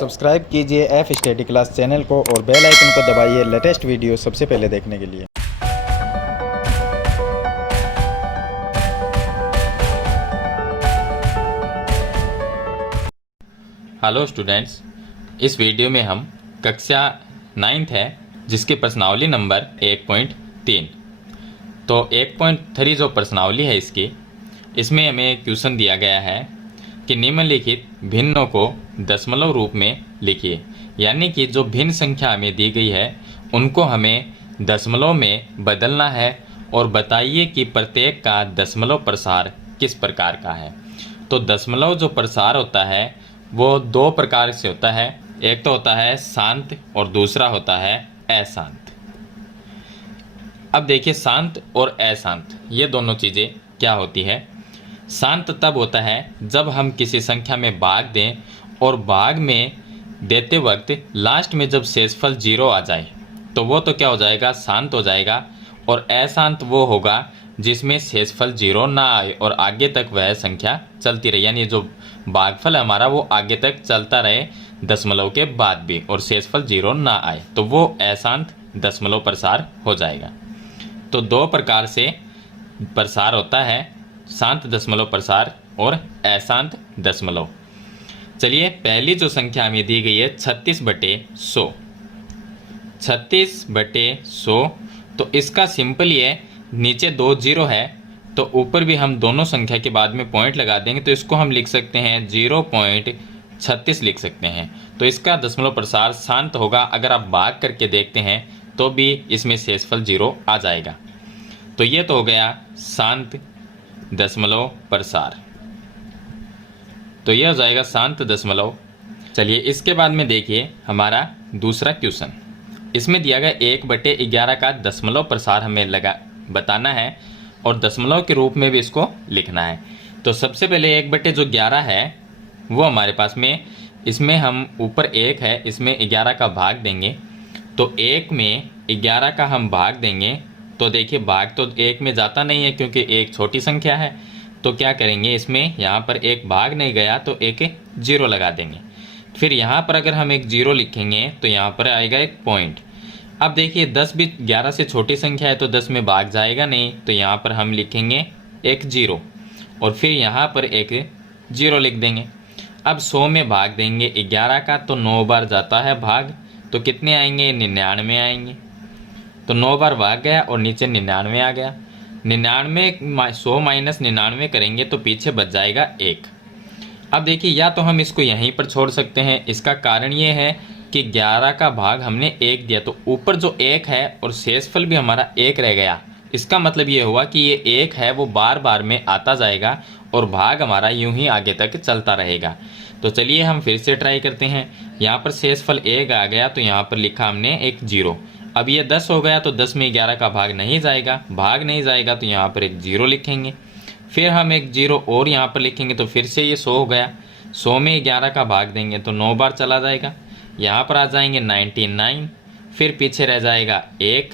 Subscribe कीजिए F study class channel को और बेल आइकन को दबाइए लेटेस्ट वीडियो सबसे पहले देखने के लिए। हेलो स्टूडेंट्स, इस वीडियो में हम कक्षा 9th है जिसकी प्रश्नावली नंबर 1.3। तो 1.3 जो प्रश्नावली है इसमें हमें एक क्वेश्चन दिया गया है कि निम्नलिखित भिन्नों को दशमलव रूप में लिखिए। यानी कि जो भिन्न संख्या हमें दी गई है उनको हमें दशमलव में बदलना है और बताइए कि प्रत्येक का दशमलव प्रसार किस प्रकार का है। तो दशमलव जो प्रसार होता है वो दो प्रकार से होता है, एक तो होता है शांत और दूसरा होता है अशांत। अब देखिए, शांत और अशांत ये दोनों चीज़ें क्या होती है। शांत तब होता है जब हम किसी संख्या में भाग दें और भाग में देते वक्त लास्ट में जब शेषफल 0 आ जाए तो वो तो क्या हो जाएगा, शांत हो जाएगा। और अशांत वो होगा जिसमें शेषफल 0 ना आए और आगे तक वह संख्या चलती रहे, यानी जो भागफल हमारा वो आगे तक चलता रहे दशमलव के बाद भी और शेषफल 0 ना आए, तो वो अशांत दशमलव प्रसार हो जाएगा। तो दो प्रकार से प्रसार होता है, शांत दशमलव प्रसार और अशांत दशमलव। चलिए, पहली जो संख्या हमें दी गई है 36/100। 36/100 तो इसका सिंपल ये नीचे 2 0 है तो ऊपर भी हम दोनों संख्या के बाद में पॉइंट लगा देंगे तो इसको हम लिख सकते हैं 0.36 लिख सकते हैं। तो इसका दशमलव प्रसार शांत होगा। अगर आप भाग करके देखते हैं तो भी इसमें शेषफल 0 आ जाएगा। तो ये तो हो गया शांत दशमलव प्रसार, तो यह हो जाएगा शांत दशमलव। चलिए, इसके बाद में देखिए हमारा दूसरा क्वेश्चन। इसमें दिया गया 1/11 का दशमलव प्रसार हमें बताना है और दशमलव के रूप में भी इसको लिखना है। तो सबसे पहले 1/11 है वो हमारे पास में, इसमें हम ऊपर 1 है, इसमें 11 का भाग देंगे। तो 1 में 11 का हम भाग देंगे तो देखिए भाग तो 1 में जाता नहीं है क्योंकि 1 छोटी संख्या है। तो क्या करेंगे, इसमें यहाँ पर एक भाग नहीं गया तो एक 0 लगा देंगे। फिर यहाँ पर अगर हम एक 0 लिखेंगे तो यहाँ पर आएगा एक पॉइंट। अब देखिए 10 भी 11 से छोटी संख्या है तो 10 में भाग जाएगा नहीं, तो यहाँ पर हम लिखेंगे एक 0 और फिर यहाँ पर एक 0 लिख देंगे। अब 100 में भाग देंगे 11 का तो 9 बार जाता है भाग, तो कितने आएंगे, 99 आएंगे। तो 9 बार भाग गया और नीचे 99 आ गया। 99 100 माइनस 99 करेंगे तो पीछे बच जाएगा 1। अब देखिए, या तो हम इसको यहीं पर छोड़ सकते हैं। इसका कारण ये है कि 11 का भाग हमने 1 दिया तो ऊपर जो 1 है और शेषफल भी हमारा 1 रह गया। इसका मतलब ये हुआ कि ये 1 है वो बार बार में आता जाएगा और भाग हमारा यूं ही आगे तक चलता रहेगा। तो चलिए हम फिर से ट्राई करते हैं। यहाँ पर शेषफल 1 आ गया तो यहाँ पर लिखा हमने एक 0। अब ये 10 हो गया तो 10 में 11 का भाग नहीं जाएगा तो यहाँ पर एक 0 लिखेंगे। फिर हम एक 0 और यहाँ पर लिखेंगे तो फिर से ये 100 हो गया। 100 में 11 का भाग देंगे तो 9 बार चला जाएगा। यहाँ पर आ जाएंगे 99, फिर पीछे रह जाएगा 1,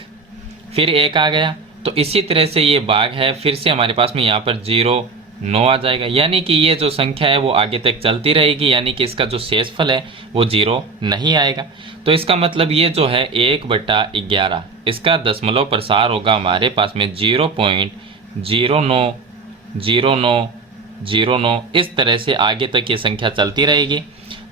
फिर 1 आ गया। तो इसी तरह से ये भाग है, फिर से हमारे पास में यहाँ पर 0 9 आ जाएगा। यानी कि ये जो संख्या है वो आगे तक चलती रहेगी, यानी कि इसका जो शेषफल है वो 0 नहीं आएगा। तो इसका मतलब ये जो है 1/11 इसका दशमलव प्रसार होगा हमारे पास में 0.090909। इस तरह से आगे तक ये संख्या चलती रहेगी।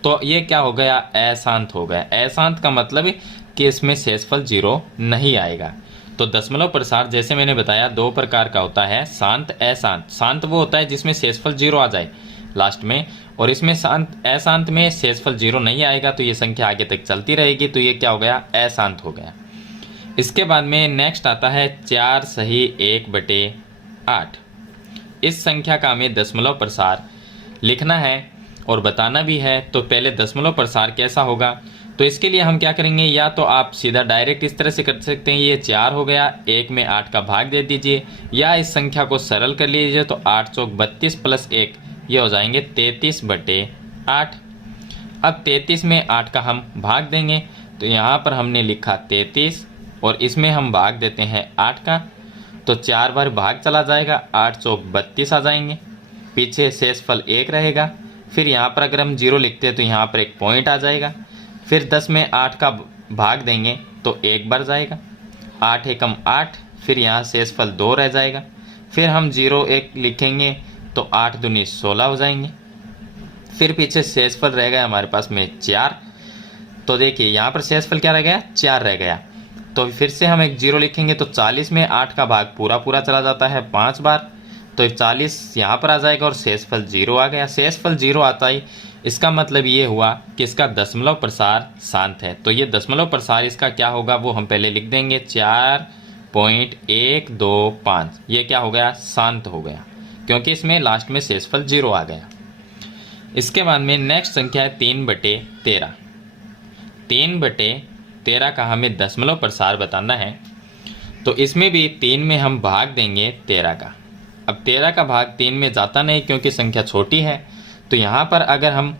तो ये क्या हो गया, अशांत हो गया। अशांत का मतलब कि इसमें शेषफल 0 नहीं आएगा। तो दशमलव प्रसार जैसे मैंने बताया दो प्रकार का होता है, शांत अशांत। शांत वो होता है जिसमें शेषफल 0 आ जाए लास्ट में, और इसमें अशांत में शेषफल 0 नहीं आएगा तो ये संख्या आगे तक चलती रहेगी। तो ये क्या हो गया, अशांत हो गया। इसके बाद में नेक्स्ट आता है 4 सही 1/8। इस संख्या का हमें दशमलव प्रसार लिखना है और बताना भी है। तो पहले दशमलव प्रसार कैसा होगा, तो इसके लिए हम क्या करेंगे, या तो आप सीधा डायरेक्ट इस तरह से कर सकते हैं, ये 4 हो गया, 1 में 8 का भाग दे दीजिए, या इस संख्या को सरल कर लीजिए तो 8 चौक 32 प्लस 1 ये हो जाएंगे 33/8। अब 33 में 8 का हम भाग देंगे तो यहाँ पर हमने लिखा 33 और इसमें हम भाग देते हैं 8 का, तो 4 बार भाग चला जाएगा, 8 चौक 32 आ जाएंगे, पीछे शेषफल 1 रहेगा। फिर यहाँ पर अगर हम 0 लिखते हैं तो यहाँ पर एक पॉइंट आ जाएगा। फिर 10 में 8 का भाग देंगे तो 1 बार जाएगा, 8 एकम 8, फिर यहाँ शेषफल 2 रह जाएगा। फिर हम 0 1 लिखेंगे तो 8 दूनी 16 हो जाएंगे। फिर पीछे शेषफल रह गया हमारे पास में 4। तो देखिए यहाँ पर शेषफल क्या रह गया, 4 रह गया। तो फिर से हम एक 0 लिखेंगे तो 40 में 8 का भाग पूरा पूरा चला जाता है 5 बार, तो 40 यहाँ पर आ जाएगा और शेषफल 0 आ गया। शेषफल 0 आता ही इसका मतलब ये हुआ कि इसका दशमलव प्रसार शांत है। तो ये दशमलव प्रसार इसका क्या होगा वो हम पहले लिख देंगे, 4.125, ये क्या हो गया, शांत हो गया, क्योंकि इसमें लास्ट में शेषफल 0 आ गया। इसके बाद में नेक्स्ट संख्या है 3/13। 3/13 का हमें दशमलव प्रसार बताना है, तो इसमें भी 3 में हम भाग देंगे 13 का। अब 13 का भाग 3 में जाता नहीं क्योंकि संख्या छोटी है, तो यहाँ पर अगर हम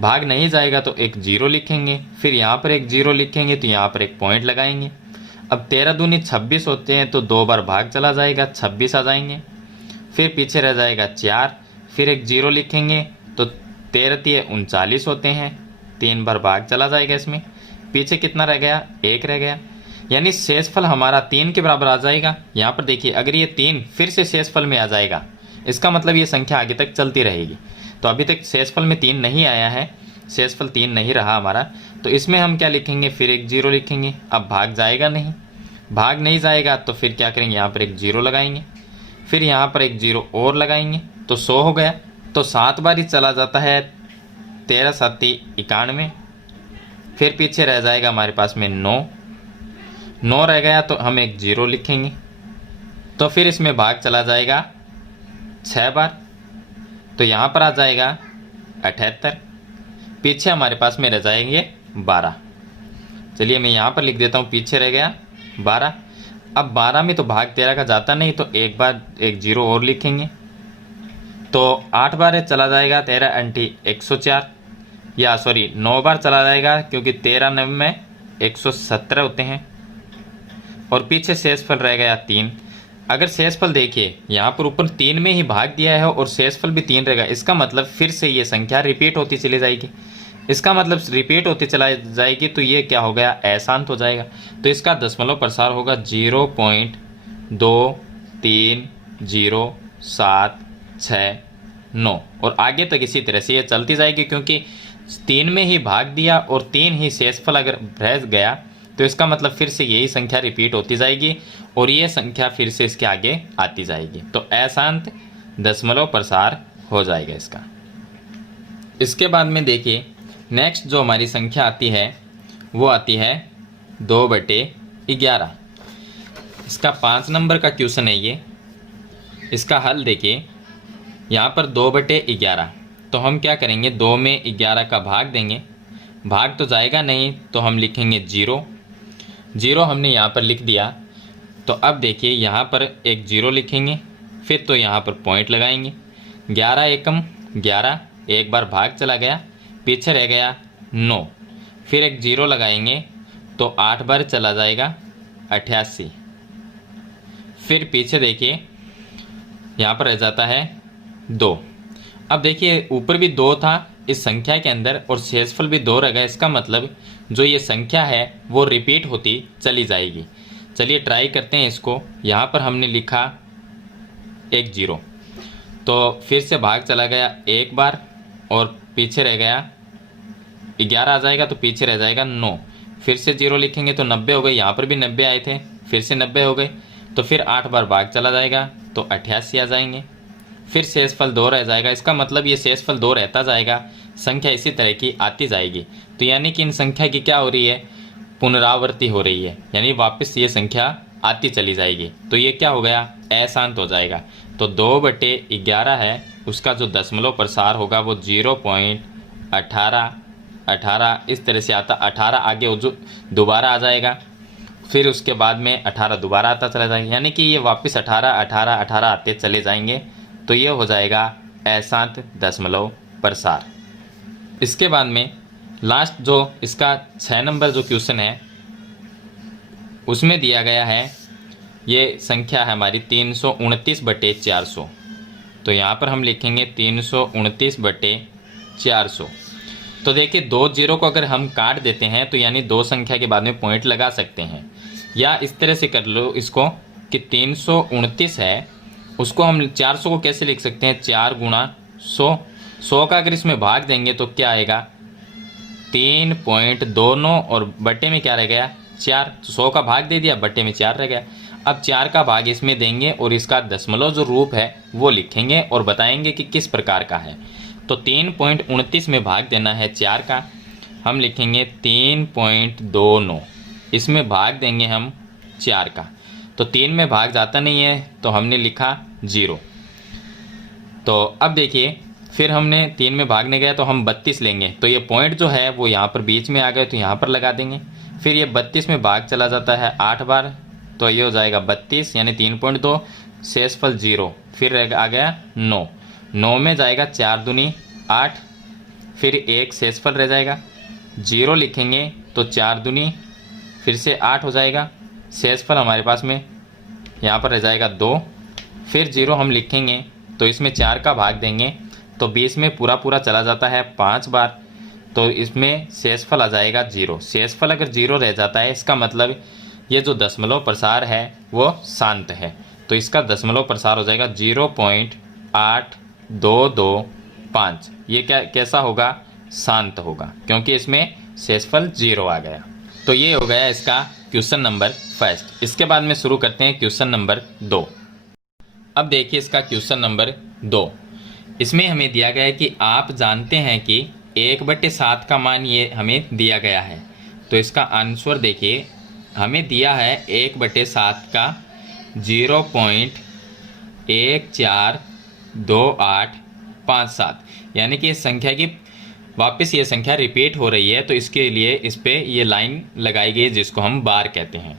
भाग नहीं जाएगा तो एक 0 लिखेंगे, फिर यहाँ पर एक 0 लिखेंगे तो यहाँ पर एक पॉइंट लगाएंगे। अब 13 दूनी 26 होते हैं तो 2 बार भाग चला जाएगा, 26 आ जाएंगे। फिर पीछे रह जाएगा 4, फिर एक 0 लिखेंगे तो 13 तिये 39 होते हैं, 3 बार भाग चला जाएगा इसमें। पीछे कितना रह गया, 1 रह गया, यानी शेषफल हमारा 3 के बराबर आ जाएगा। यहाँ पर देखिए अगर ये 3 फिर से शेषफल में आ जाएगा, इसका मतलब ये संख्या आगे तक चलती रहेगी। तो अभी तक शेषफल में 3 नहीं आया है, शेषफल 3 नहीं रहा हमारा, तो इसमें हम क्या लिखेंगे, फिर एक 0 लिखेंगे। अब भाग जाएगा नहीं, भाग नहीं जाएगा तो फिर क्या करेंगे, यहाँ पर एक 0 लगाएंगे, फिर यहाँ पर एक 0 और लगाएंगे तो 100 हो गया। तो 7 बार ही चला जाता है, 13 7 91, फिर पीछे रह जाएगा हमारे पास में 9 रह गया तो हम एक 0 लिखेंगे, तो फिर इसमें भाग चला जाएगा 6 बार, तो यहाँ पर आ जाएगा 78, पीछे हमारे पास में रह जाएंगे 12। चलिए मैं यहाँ पर लिख देता हूँ, पीछे रह गया 12। अब 12 में तो भाग 13 का जाता नहीं, तो एक बार एक 0 और लिखेंगे, तो 8 बार चला जाएगा 13 अंटी 104, या सॉरी 9 बार चला जाएगा क्योंकि 13 9 में 117 होते हैं, और पीछे शेषफल रह गया 3। अगर शेषफल देखिए यहाँ पर ऊपर 3 में ही भाग दिया है और शेषफल भी 3 रहेगा, इसका मतलब फिर से ये संख्या रिपीट होती चली जाएगी। इसका मतलब रिपीट होती चला जाएगी तो ये क्या हो गया, अशांत हो जाएगा। तो इसका दशमलव प्रसार होगा 0.230769, और आगे तक इसी तरह से ये चलती जाएगी, क्योंकि 3 में ही भाग दिया और 3 ही शेषफल अगर रह गया तो इसका मतलब फिर से यही संख्या रिपीट होती जाएगी और ये संख्या फिर से इसके आगे आती जाएगी, तो अशांत दशमलव प्रसार हो जाएगा इसका। इसके बाद में देखिए नेक्स्ट जो हमारी संख्या आती है वो आती है 2/11। इसका 5 नंबर का क्वेश्चन है ये। इसका हल देखिए, यहाँ पर 2/11, तो हम क्या करेंगे, 2 में 11 का भाग देंगे, भाग तो जाएगा नहीं तो हम लिखेंगे 0 हमने यहाँ पर लिख दिया। तो अब देखिए यहाँ पर एक 0 लिखेंगे, फिर तो यहाँ पर पॉइंट लगाएंगे, 11 एकम 11, एक बार भाग चला गया, पीछे रह गया 9, फिर एक 0 लगाएंगे तो 8 बार चला जाएगा 88, फिर पीछे देखिए यहाँ पर रह जाता है 2। अब देखिए ऊपर भी 2 था इस संख्या के अंदर और शेषफल भी 2 रह गया, इसका मतलब जो ये संख्या है वो रिपीट होती चली जाएगी। चलिए ट्राई करते हैं इसको। यहाँ पर हमने लिखा एक 0, तो फिर से भाग चला गया एक बार और पीछे रह गया 11 आ जाएगा, तो पीछे रह जाएगा 9, फिर से 0 लिखेंगे तो 90 हो गए, यहाँ पर भी 90 आए थे, फिर से 90 हो गए, तो फिर 8 बार भाग चला जाएगा तो 88 आ जाएंगे, फिर शेषफल 2 रह जाएगा। इसका मतलब ये शेषफल 2 रहता जाएगा, संख्या इसी तरह की आती जाएगी। तो यानी कि इन संख्या की क्या हो रही है, पुनरावृत्ति हो रही है, यानी वापस ये संख्या आती चली जाएगी। तो ये क्या हो गया, अशांत हो जाएगा। तो 2/11 है, उसका जो दशमलव प्रसार होगा वो 0.18 इस तरह से आता, 18 आगे जो दोबारा आ जाएगा, फिर उसके बाद में 18 दोबारा आता चला जाएगा, यानी कि ये वापस 18 आते चले जाएंगे। तो ये हो जाएगा अशांत दशमलव प्रसार। इसके बाद में लास्ट जो इसका 6 नंबर जो क्वेश्चन है उसमें दिया गया है, ये संख्या है हमारी 329/400। तो यहाँ पर हम लिखेंगे 329/400 400। तो देखिए 2 जीरो को अगर हम काट देते हैं तो यानी दो संख्या के बाद में पॉइंट लगा सकते हैं, या इस तरह से कर लो इसको कि 329 है, उसको हम 400 को कैसे लिख सकते हैं, 4 गुणा 100। 100 का अगर इसमें भाग देंगे तो क्या आएगा, 3.29 और बट्टे में क्या रह गया, 4। तो 100 का भाग दे दिया, बट्टे में 4 रह गया। अब 4 का भाग इसमें देंगे और इसका दशमलव जो रूप है वो लिखेंगे और बताएंगे कि किस प्रकार का है। तो 3.29 में भाग देना है 4 का, हम लिखेंगे 3.29, इसमें भाग देंगे हम 4 का। तो 3 में भाग जाता नहीं है तो हमने लिखा 0। तो अब देखिए फिर हमने 3 में भागने गया तो हम 32 लेंगे, तो ये पॉइंट जो है वो यहाँ पर बीच में आ गए तो यहाँ पर लगा देंगे। फिर ये 32 में भाग चला जाता है 8 बार, तो ये हो जाएगा 32 यानी 3.2, शेषफल 0। फिर आ गया 9, 9 में जाएगा 4 दूनी 8, फिर 1 शेषफल रह जाएगा, 0 लिखेंगे तो 4 दूनी फिर से 8 हो जाएगा, शेषफल हमारे पास में यहाँ पर रह जाएगा 2, फिर 0 हम लिखेंगे तो इसमें 4 का भाग देंगे तो 20 में पूरा पूरा चला जाता है 5 बार, तो इसमें शेषफल आ जाएगा 0। शेषफल अगर 0 रह जाता है इसका मतलब ये जो दशमलव प्रसार है वो शांत है, तो इसका दशमलव प्रसार हो जाएगा 0.8225। ये क्या कैसा होगा, शांत होगा, क्योंकि इसमें शेषफल 0 आ गया। तो ये हो गया इसका क्वेश्चन नंबर फर्स्ट। इसके बाद में शुरू करते हैं क्वेश्चन नंबर 2। अब देखिए इसका क्वेश्चन नंबर 2, इसमें हमें दिया गया है कि आप जानते हैं कि 1/7 का मान ये हमें दिया गया है। तो इसका आंसर देखिए हमें दिया है 1/7 का 0.142857, यानी कि इस संख्या की वापस ये संख्या रिपीट हो रही है, तो इसके लिए इस पे ये लाइन लगाई गई है जिसको हम बार कहते हैं।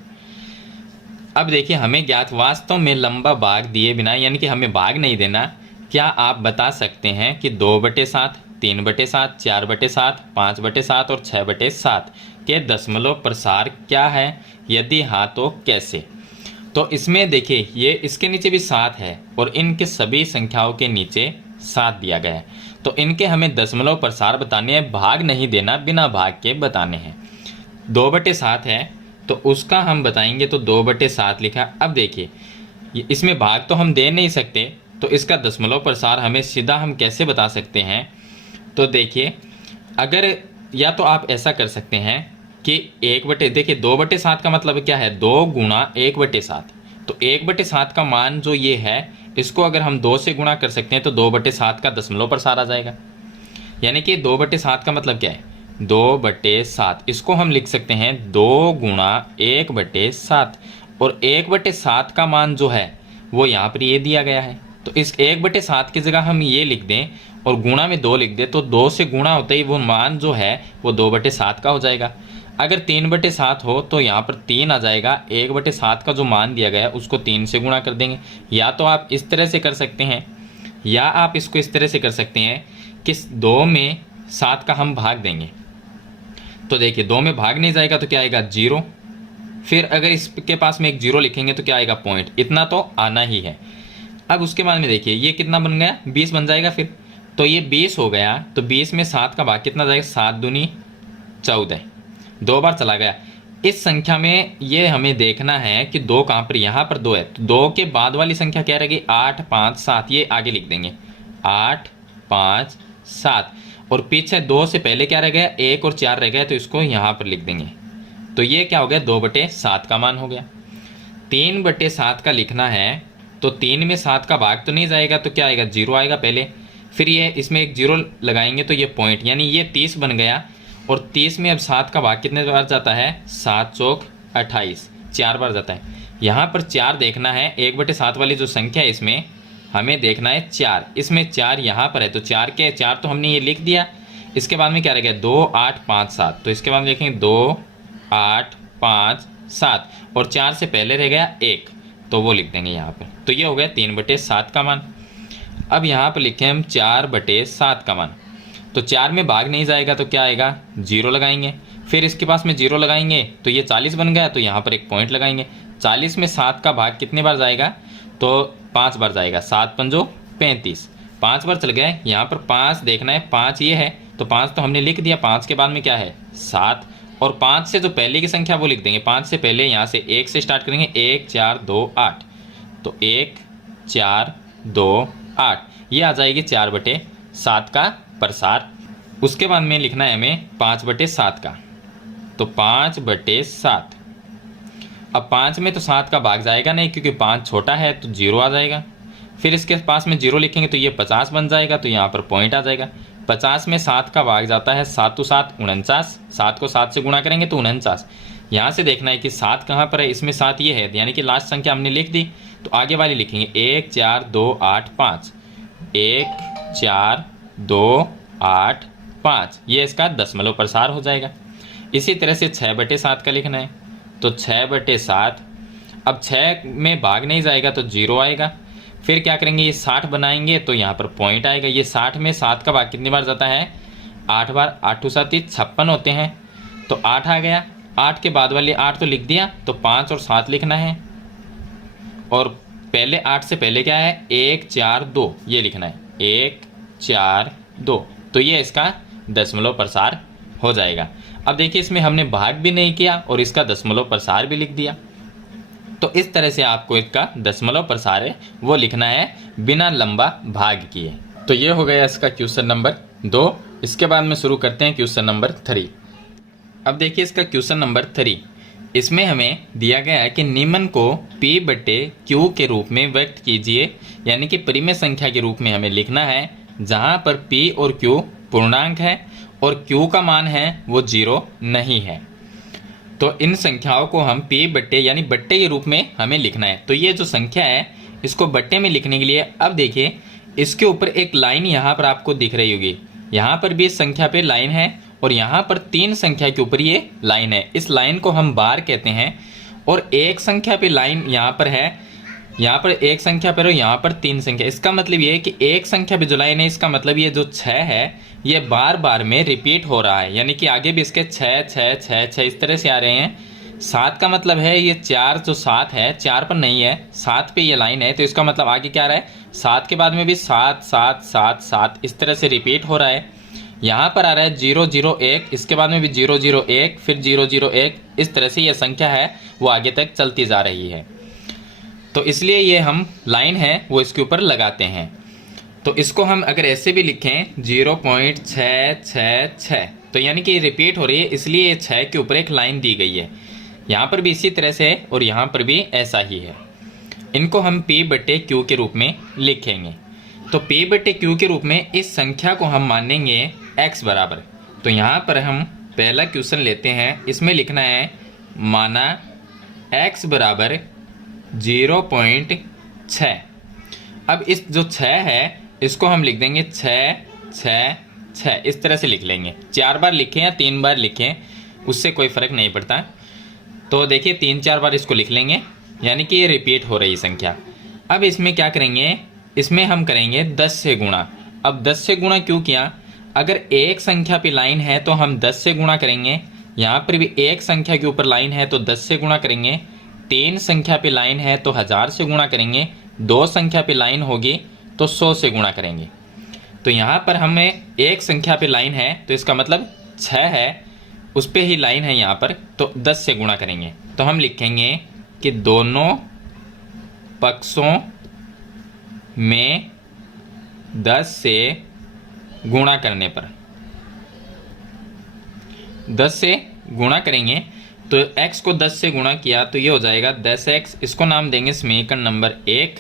अब देखिए हमें ज्ञात वास्तव में लंबा भाग दिए बिना, यानी कि हमें भाग नहीं देना, क्या आप बता सकते हैं कि 2/7, 3/7, 4/7, 5/7 और 6/7 के दशमलव प्रसार क्या है? यदि हाँ तो कैसे? तो इसमें देखिए ये इसके नीचे भी 7 है और इनके सभी संख्याओं के नीचे 7 दिया गया है, तो इनके हमें दशमलव प्रसार बताने हैं, भाग नहीं देना, बिना भाग के बताने हैं। 2/7 है तो उसका हम बताएंगे, तो 2/7 लिखा। अब देखिए इसमें भाग तो हम दे नहीं सकते, तो इसका दशमलव प्रसार हमें सीधा हम कैसे बता सकते हैं? तो देखिए अगर या तो आप ऐसा कर सकते हैं कि देखिए 2/7 का मतलब क्या है, 2 गुणा 1/7। तो 1/7 का मान जो ये है इसको अगर हम 2 से गुणा कर सकते हैं तो 2/7 का दशमलव प्रसार आ जाएगा। यानी कि 2/7 का मतलब क्या है, 2/7। इसको हम लिख सकते हैं 2 गुणा 1/7, और 1/7 का मान जो है वो यहाँ पर ये दिया गया है, तो इस 1/7 की जगह हम ये लिख दें और गुणा में 2 लिख दें, तो 2 से गुणा होते ही वो मान जो है वो 2/7 का हो जाएगा। अगर 3/7 हो तो यहाँ पर 3 आ जाएगा, 1/7 का जो मान दिया गया है उसको 3 से गुणा कर देंगे। या तो आप इस तरह से कर सकते हैं, या आप इसको इस तरह से कर सकते हैं कि 2 में 7 का हम भाग देंगे। तो देखिए 2 में भाग नहीं जाएगा तो क्या आएगा, 0। फिर अगर इसके पास में एक 0 लिखेंगे तो क्या आएगा, पॉइंट। इतना तो आना ही है। अब उसके बाद में देखिए ये कितना बन गया, 20 बन जाएगा। फिर तो ये 20 हो गया, तो 20 में 7 का भाग कितना जाएगा, 7 दूनी 14, 2 बार चला गया। इस संख्या में ये हमें देखना है कि 2 कहाँ पर, यहाँ पर 2 है, तो 2 के बाद वाली संख्या क्या रहेगी, 8, 5, 7। ये आगे लिख देंगे 8, 5, 7, और पीछे 2 से पहले क्या रह गया, 1 और 4 रह गया, तो इसको यहाँ पर लिख देंगे। तो ये क्या हो गया, 2/7 का मान हो गया। 3/7 का लिखना है, तो 3 में 7 का भाग तो नहीं जाएगा, तो क्या आएगा, 0 आएगा पहले। फिर ये इसमें एक 0 लगाएंगे तो ये पॉइंट, यानी ये 30 बन गया। और 30 में अब 7 का भाग कितने बार जाता है, 7 चौक 28, 4 बार जाता है। यहाँ पर 4 देखना है, 1/7 वाली जो संख्या है इसमें हमें देखना है 4, इसमें 4 यहाँ पर है, तो 4 के 4 तो हमने ये लिख दिया। इसके बाद में क्या रह गया, 2, 8, 5, 7, तो इसके बाद में देखेंगे 2, 8, 5, 7, और 4 से पहले रह गया 1, तो वो लिख देंगे यहाँ पर। तो ये हो गया 3/7 का मान। अब यहाँ पर लिखें हम 4/7 का मान, तो 4 में भाग नहीं जाएगा तो क्या आएगा, 0 लगाएंगे। फिर इसके पास में 0 लगाएंगे तो ये 40 बन गया, तो यहाँ पर एक पॉइंट लगाएंगे। 40 में 7 का भाग कितने बार जाएगा, तो 5 बार जाएगा, 7 पंजो 35, 5 बार चल गए, यहाँ पर 5 देखना है, 5 ये है तो 5 तो हमने लिख दिया, 5 के बाद में क्या है 7, और 5 से जो पहले की संख्या वो लिख देंगे। 5 से पहले यहाँ से 1 से स्टार्ट करेंगे, 1 4 2 8, तो 1 4 2 8 ये आ जाएगी 4/7 का प्रसार। उसके बाद में लिखना है हमें 5/7 का, तो 5/7। अब 5 में तो 7 का भाग जाएगा नहीं क्योंकि 5 छोटा है तो 0 आ जाएगा। फिर इसके पास में 0 लिखेंगे तो ये 50 बन जाएगा, तो यहाँ पर पॉइंट आ जाएगा। 50 में 7 का भाग जाता है, 7 तो 7 49, 7 को 7 से गुणा करेंगे तो 49। यहाँ से देखना है कि 7 कहाँ पर है, इसमें 7 ये है, यानी कि लास्ट संख्या हमने लिख दी। तो आगे वाली लिखेंगे 1 4 2 8 5, 1 4 2 8 5, ये इसका दशमलव प्रसार हो जाएगा। इसी तरह से 6/7 का लिखना है, तो 6/7। अब 6 में भाग नहीं जाएगा तो 0 आएगा। फिर क्या करेंगे, ये 60 बनाएंगे तो यहाँ पर पॉइंट आएगा। ये 60 में 7 का भाग कितनी बार जाता है 8 बार, 8 7 56 होते हैं, तो 8 आ गया। 8 के बाद वाले 8 तो लिख दिया, तो 5 और 7 लिखना है, और पहले 8 से पहले क्या है 1 4 2 ये लिखना है, 1 4 2, तो ये इसका दशमलव प्रसार हो जाएगा। अब देखिए इसमें हमने भाग भी नहीं किया और इसका दशमलव प्रसार भी लिख दिया। तो इस तरह से आपको इसका दशमलव प्रसार है वो लिखना है बिना लंबा भाग किए। तो ये हो गया इसका क्वेश्चन नंबर 2। इसके बाद में शुरू करते हैं क्वेश्चन नंबर 3। अब देखिए इसका क्वेश्चन नंबर 3, इसमें हमें दिया गया है कि निम्न को P/Q के रूप में व्यक्त कीजिए, यानी कि परिमेय संख्या के रूप में हमें लिखना है, जहाँ पर P और Q पूर्णांक है और Q का मान है वो 0 नहीं है। तो इन संख्याओं को हम P/, यानी बट्टे के रूप में हमें लिखना है। तो ये जो संख्या है इसको बट्टे में लिखने के लिए, अब देखिए इसके ऊपर एक लाइन यहाँ पर आपको दिख रही होगी, यहाँ पर भी इस संख्या पे लाइन है और यहाँ पर 3 संख्या के ऊपर ये लाइन है। इस लाइन को हम बार कहते हैं, और एक संख्या पे लाइन यहाँ पर है, यहाँ पर एक संख्या पर और यहाँ पर 3 संख्या। इसका मतलब ये है कि एक संख्या पे जो लाइन है इसका मतलब ये जो 6 है ये बार बार में रिपीट हो रहा है, यानी कि आगे भी इसके 6 6 6 6 इस तरह से आ रहे हैं। 7 का मतलब है ये 4 जो 7 है 4 पर नहीं है, 7 पे ये लाइन है, तो इसका मतलब आगे क्या आ रहा है 7 के बाद में भी 7 7 7 7 इस तरह से रिपीट हो रहा है। यहाँ पर आ रहा है 0 0 1, इसके बाद में भी 0 0 1, फिर 0 0 1, इस तरह से ये संख्या है वो आगे तक चलती जा रही है। तो इसलिए ये हम लाइन है वो इसके ऊपर लगाते हैं। तो इसको हम अगर ऐसे भी लिखें 0.666, तो यानी कि रिपीट हो रही है, इसलिए ये 6 के ऊपर एक लाइन दी गई है। यहाँ पर भी इसी तरह से है और यहाँ पर भी ऐसा ही है। इनको हम P/Q के रूप में लिखेंगे। तो P/Q के रूप में इस संख्या को हम मानेंगे x बराबर। तो यहाँ पर हम पहला क्वेश्चन लेते हैं, इसमें लिखना है माना x बराबर 0.6। अब इस जो 6 है इसको हम लिख देंगे 6 6 6, इस तरह से लिख लेंगे। 4 बार लिखें या 3 बार लिखें उससे कोई फ़र्क नहीं पड़ता। तो देखिए 3-4 बार इसको लिख लेंगे, यानी कि ये रिपीट हो रही संख्या। अब इसमें क्या करेंगे, इसमें हम करेंगे 10 से गुणा। अब 10 से गुणा क्यों किया, अगर एक संख्या पे लाइन है तो हम 10 से गुणा करेंगे, यहाँ पर भी एक संख्या के ऊपर लाइन है तो 10 से गुणा करेंगे, 3 संख्या पे लाइन है तो 1000 से गुणा करेंगे, 2 संख्या पे लाइन होगी तो 100 से गुणा करेंगे। तो यहाँ पर हमें एक संख्या पे लाइन है तो इसका मतलब 6 है, उस पर ही लाइन है यहाँ पर, तो 10 से गुणा करेंगे। तो हम लिखेंगे कि दोनों पक्षों में 10 से गुणा करने पर, 10 से गुणा करेंगे तो x को 10 से गुणा किया तो ये हो जाएगा 10x, इसको नाम देंगे समीकरण नंबर 1,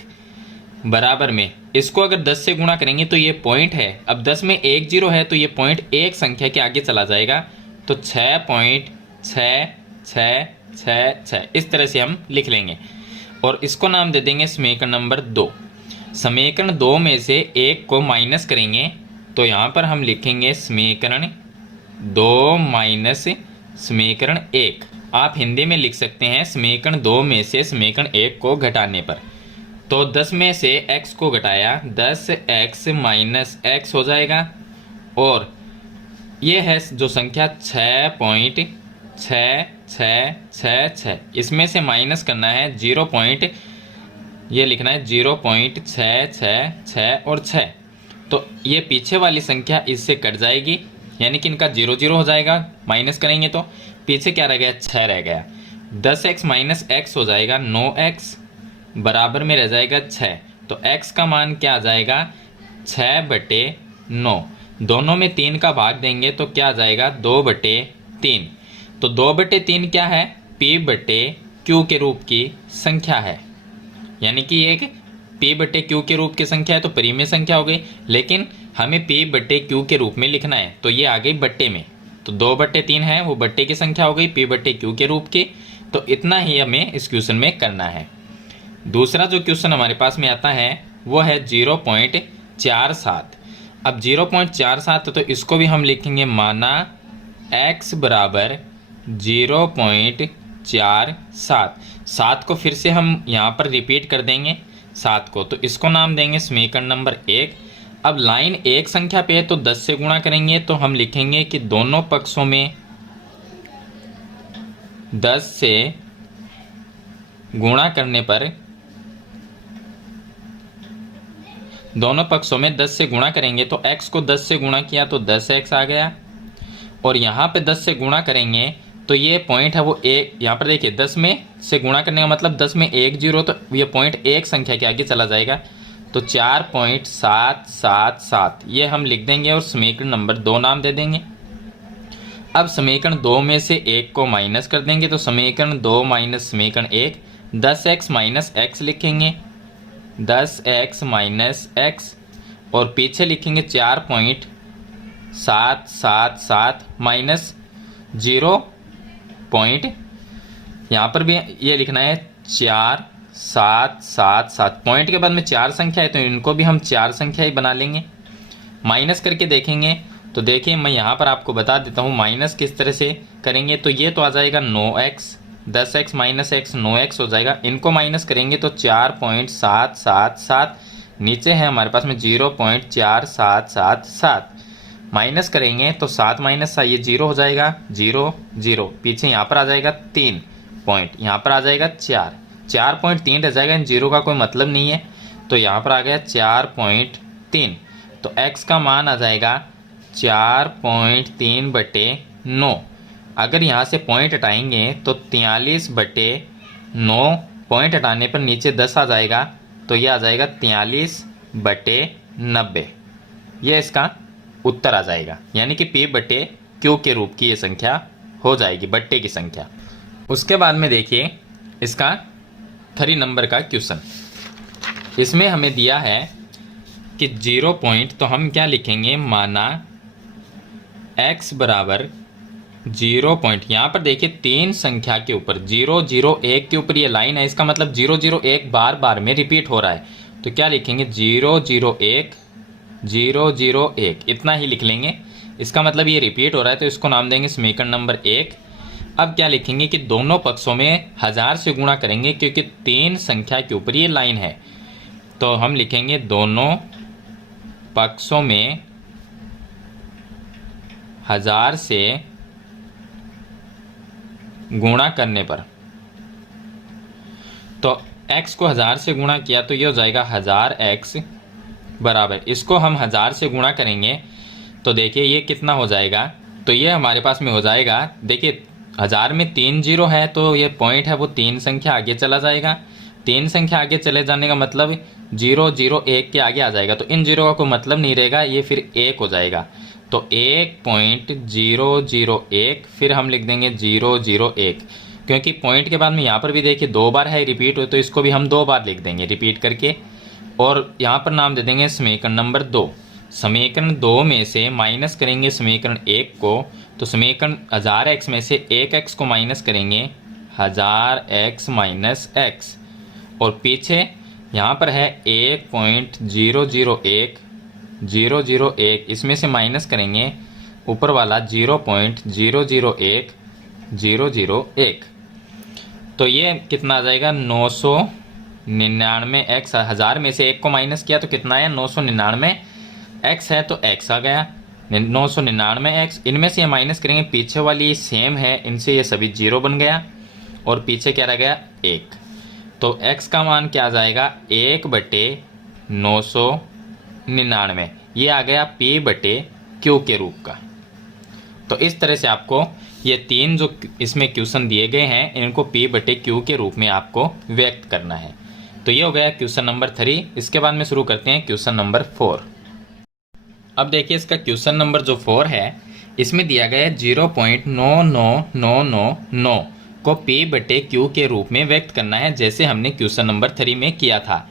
बराबर में इसको अगर 10 से गुणा करेंगे तो ये पॉइंट है। अब 10 में 1 0 है तो ये पॉइंट एक संख्या के आगे चला जाएगा, तो 6.66666 इस तरह से हम लिख लेंगे और इसको नाम दे देंगे समीकरण नंबर 2। समीकरण 2 में से 1 को माइनस करेंगे तो यहाँ पर हम लिखेंगे समीकरण 2 माइनस समीकरण 1। आप हिंदी में लिख सकते हैं समीकरण 2 में से समीकरण 1 को घटाने पर। तो 10 में से x को घटाया, 10x माइनस x हो जाएगा, और ये है जो संख्या 6.6666, इसमें से माइनस करना है 0. ये लिखना है 0.666 और 6, तो ये पीछे वाली संख्या इससे कट जाएगी, यानी कि इनका 0 0 हो जाएगा। माइनस करेंगे तो पीछे क्या रह गया, 6 रह गया। 10x माइनस x हो जाएगा 9x, बराबर में रह जाएगा 6। तो x का मान क्या आ जाएगा, 6/9। दोनों में 3 का भाग देंगे तो क्या आ जाएगा, 2/3। तो 2/3 क्या है, p/q के रूप की संख्या है, यानी कि एक p/q के रूप की संख्या है तो परिमेय संख्या हो गई, लेकिन हमें p/q के रूप में लिखना है तो ये आ गई बट्टे में। तो 2/3 है वो बट्टे की संख्या हो गई p/q के रूप की। तो इतना ही हमें इस क्वेश्चन में करना है। दूसरा जो क्वेश्चन हमारे पास में आता है वो है 0.47। अब 0.47 तो इसको भी हम लिखेंगे माना x बराबर 0.47। 7 को फिर से हम यहाँ पर रिपीट कर देंगे 7 को, तो इसको नाम देंगे समीकरण नंबर 1। अब लाइन एक संख्या पे है तो 10 से गुणा करेंगे तो हम लिखेंगे कि दोनों पक्षों में 10 से गुणा करने पर, दोनों पक्षों में 10 से गुणा करेंगे तो x को 10 से गुणा किया तो 10x आ गया, और यहाँ पे 10 से गुणा करेंगे तो ये पॉइंट है वो एक, यहाँ पर देखिए 10 में से गुणा करने का मतलब 10 में 1 0, तो ये पॉइंट एक संख्या के आगे चला जाएगा तो 4.777 ये हम लिख देंगे और समीकरण नंबर 2 नाम दे देंगे। अब समीकरण 2 में से 1 को माइनस कर देंगे तो समीकरण 2 माइनस समीकरण 1, 10x माइनस x लिखेंगे, 10x माइनस x, और पीछे लिखेंगे 4.777 माइनस 0 पॉइंट, यहाँ पर भी ये लिखना है 4777। पॉइंट के बाद में 4 संख्या है तो इनको भी हम 4 संख्या ही बना लेंगे। माइनस करके देखेंगे तो देखिए मैं यहाँ पर आपको बता देता हूँ माइनस किस तरह से करेंगे। तो ये तो आ जाएगा 9x, 10x minus x 9x हो जाएगा। इनको माइनस करेंगे तो 4.777, नीचे है हमारे पास में 0.4777, माइनस करेंगे तो 7 माइनस ये 0 हो जाएगा, 0 0, पीछे यहाँ पर आ जाएगा 3 पॉइंट, यहाँ पर आ जाएगा 4.3 रह जाएगा। इन 0 का कोई मतलब नहीं है तो यहाँ पर आ गया 4.3। तो x का मान आ जाएगा 4.3/9। अगर यहाँ से पॉइंट हटाएंगे तो 43/9, पॉइंट हटाने पर नीचे 10 आ जाएगा तो ये आ जाएगा 43/90। ये इसका उत्तर आ जाएगा, यानी कि p/q के रूप की ये संख्या हो जाएगी, बट्टे की संख्या। उसके बाद में देखिए इसका 3 नंबर का क्वेश्चन। इसमें हमें दिया है कि 0 पॉइंट, तो हम क्या लिखेंगे, माना x बराबर 0 पॉइंट, यहाँ पर देखिए 3 संख्या के ऊपर 0 0 1 के ऊपर ये लाइन है, इसका मतलब 0 0 1 बार बार में रिपीट हो रहा है। तो क्या लिखेंगे, 0 0 1 0 0 1, इतना ही लिख लेंगे। इसका मतलब ये रिपीट हो रहा है तो इसको नाम देंगे समीकरण नंबर 1। अब क्या लिखेंगे कि दोनों पक्षों में 1000 से गुणा करेंगे क्योंकि 3 संख्या के ऊपर ये लाइन है। तो हम लिखेंगे दोनों पक्षों में 1000 से गुणा करने पर, तो x को 1000 से गुणा किया तो ये हो जाएगा 1000x बराबर, इसको हम 1000 से गुणा करेंगे तो देखिए ये कितना हो जाएगा। तो ये हमारे पास में हो जाएगा, देखिए 1000 में 3 0 है तो ये पॉइंट है वो 3 संख्या आगे चला जाएगा। 3 संख्या आगे चले जाने का मतलब 0 0 1 के आगे आ जाएगा, तो इन 0 का कोई मतलब नहीं रहेगा, ये फिर 1 हो जाएगा। तो 1.001, फिर हम लिख देंगे 0 0 1, क्योंकि पॉइंट के बाद में यहाँ पर भी देखिए 2 बार है रिपीट हो, तो इसको भी हम 2 बार लिख देंगे रिपीट करके, और यहाँ पर नाम दे देंगे समीकरण नंबर 2। समीकरण 2 में से माइनस करेंगे समीकरण 1 को, तो समीकरण 1000x में से 1x को माइनस करेंगे 1000x माइनस x, और पीछे यहाँ पर है 1.001 001, इसमें से माइनस करेंगे ऊपर वाला 0.001 001, तो ये कितना आ जाएगा 999। x 1000 में से 1 को माइनस किया तो कितना आया 999, x है तो x आ गया 999x। इनमें से ये माइनस करेंगे, पीछे वाली सेम है, इनसे ये सभी 0 बन गया और पीछे क्या रह गया 1। तो x का मान क्या आ जाएगा 1/999। ये आ गया P बटे Q के रूप का। तो इस तरह से आपको ये तीन जो इसमें क्वेश्चन दिए गए हैं इनको P बटे Q के रूप में आपको व्यक्त करना है। तो ये हो गया क्वेश्चन नंबर 3। इसके बाद में शुरू करते हैं क्वेश्चन नंबर 4। अब देखिए इसका क्वेश्चन नंबर जो 4 है इसमें दिया गया है 0.99999 को P बटे Q के रूप में व्यक्त करना है, जैसे हमने क्वेश्चन नंबर 3 में किया था।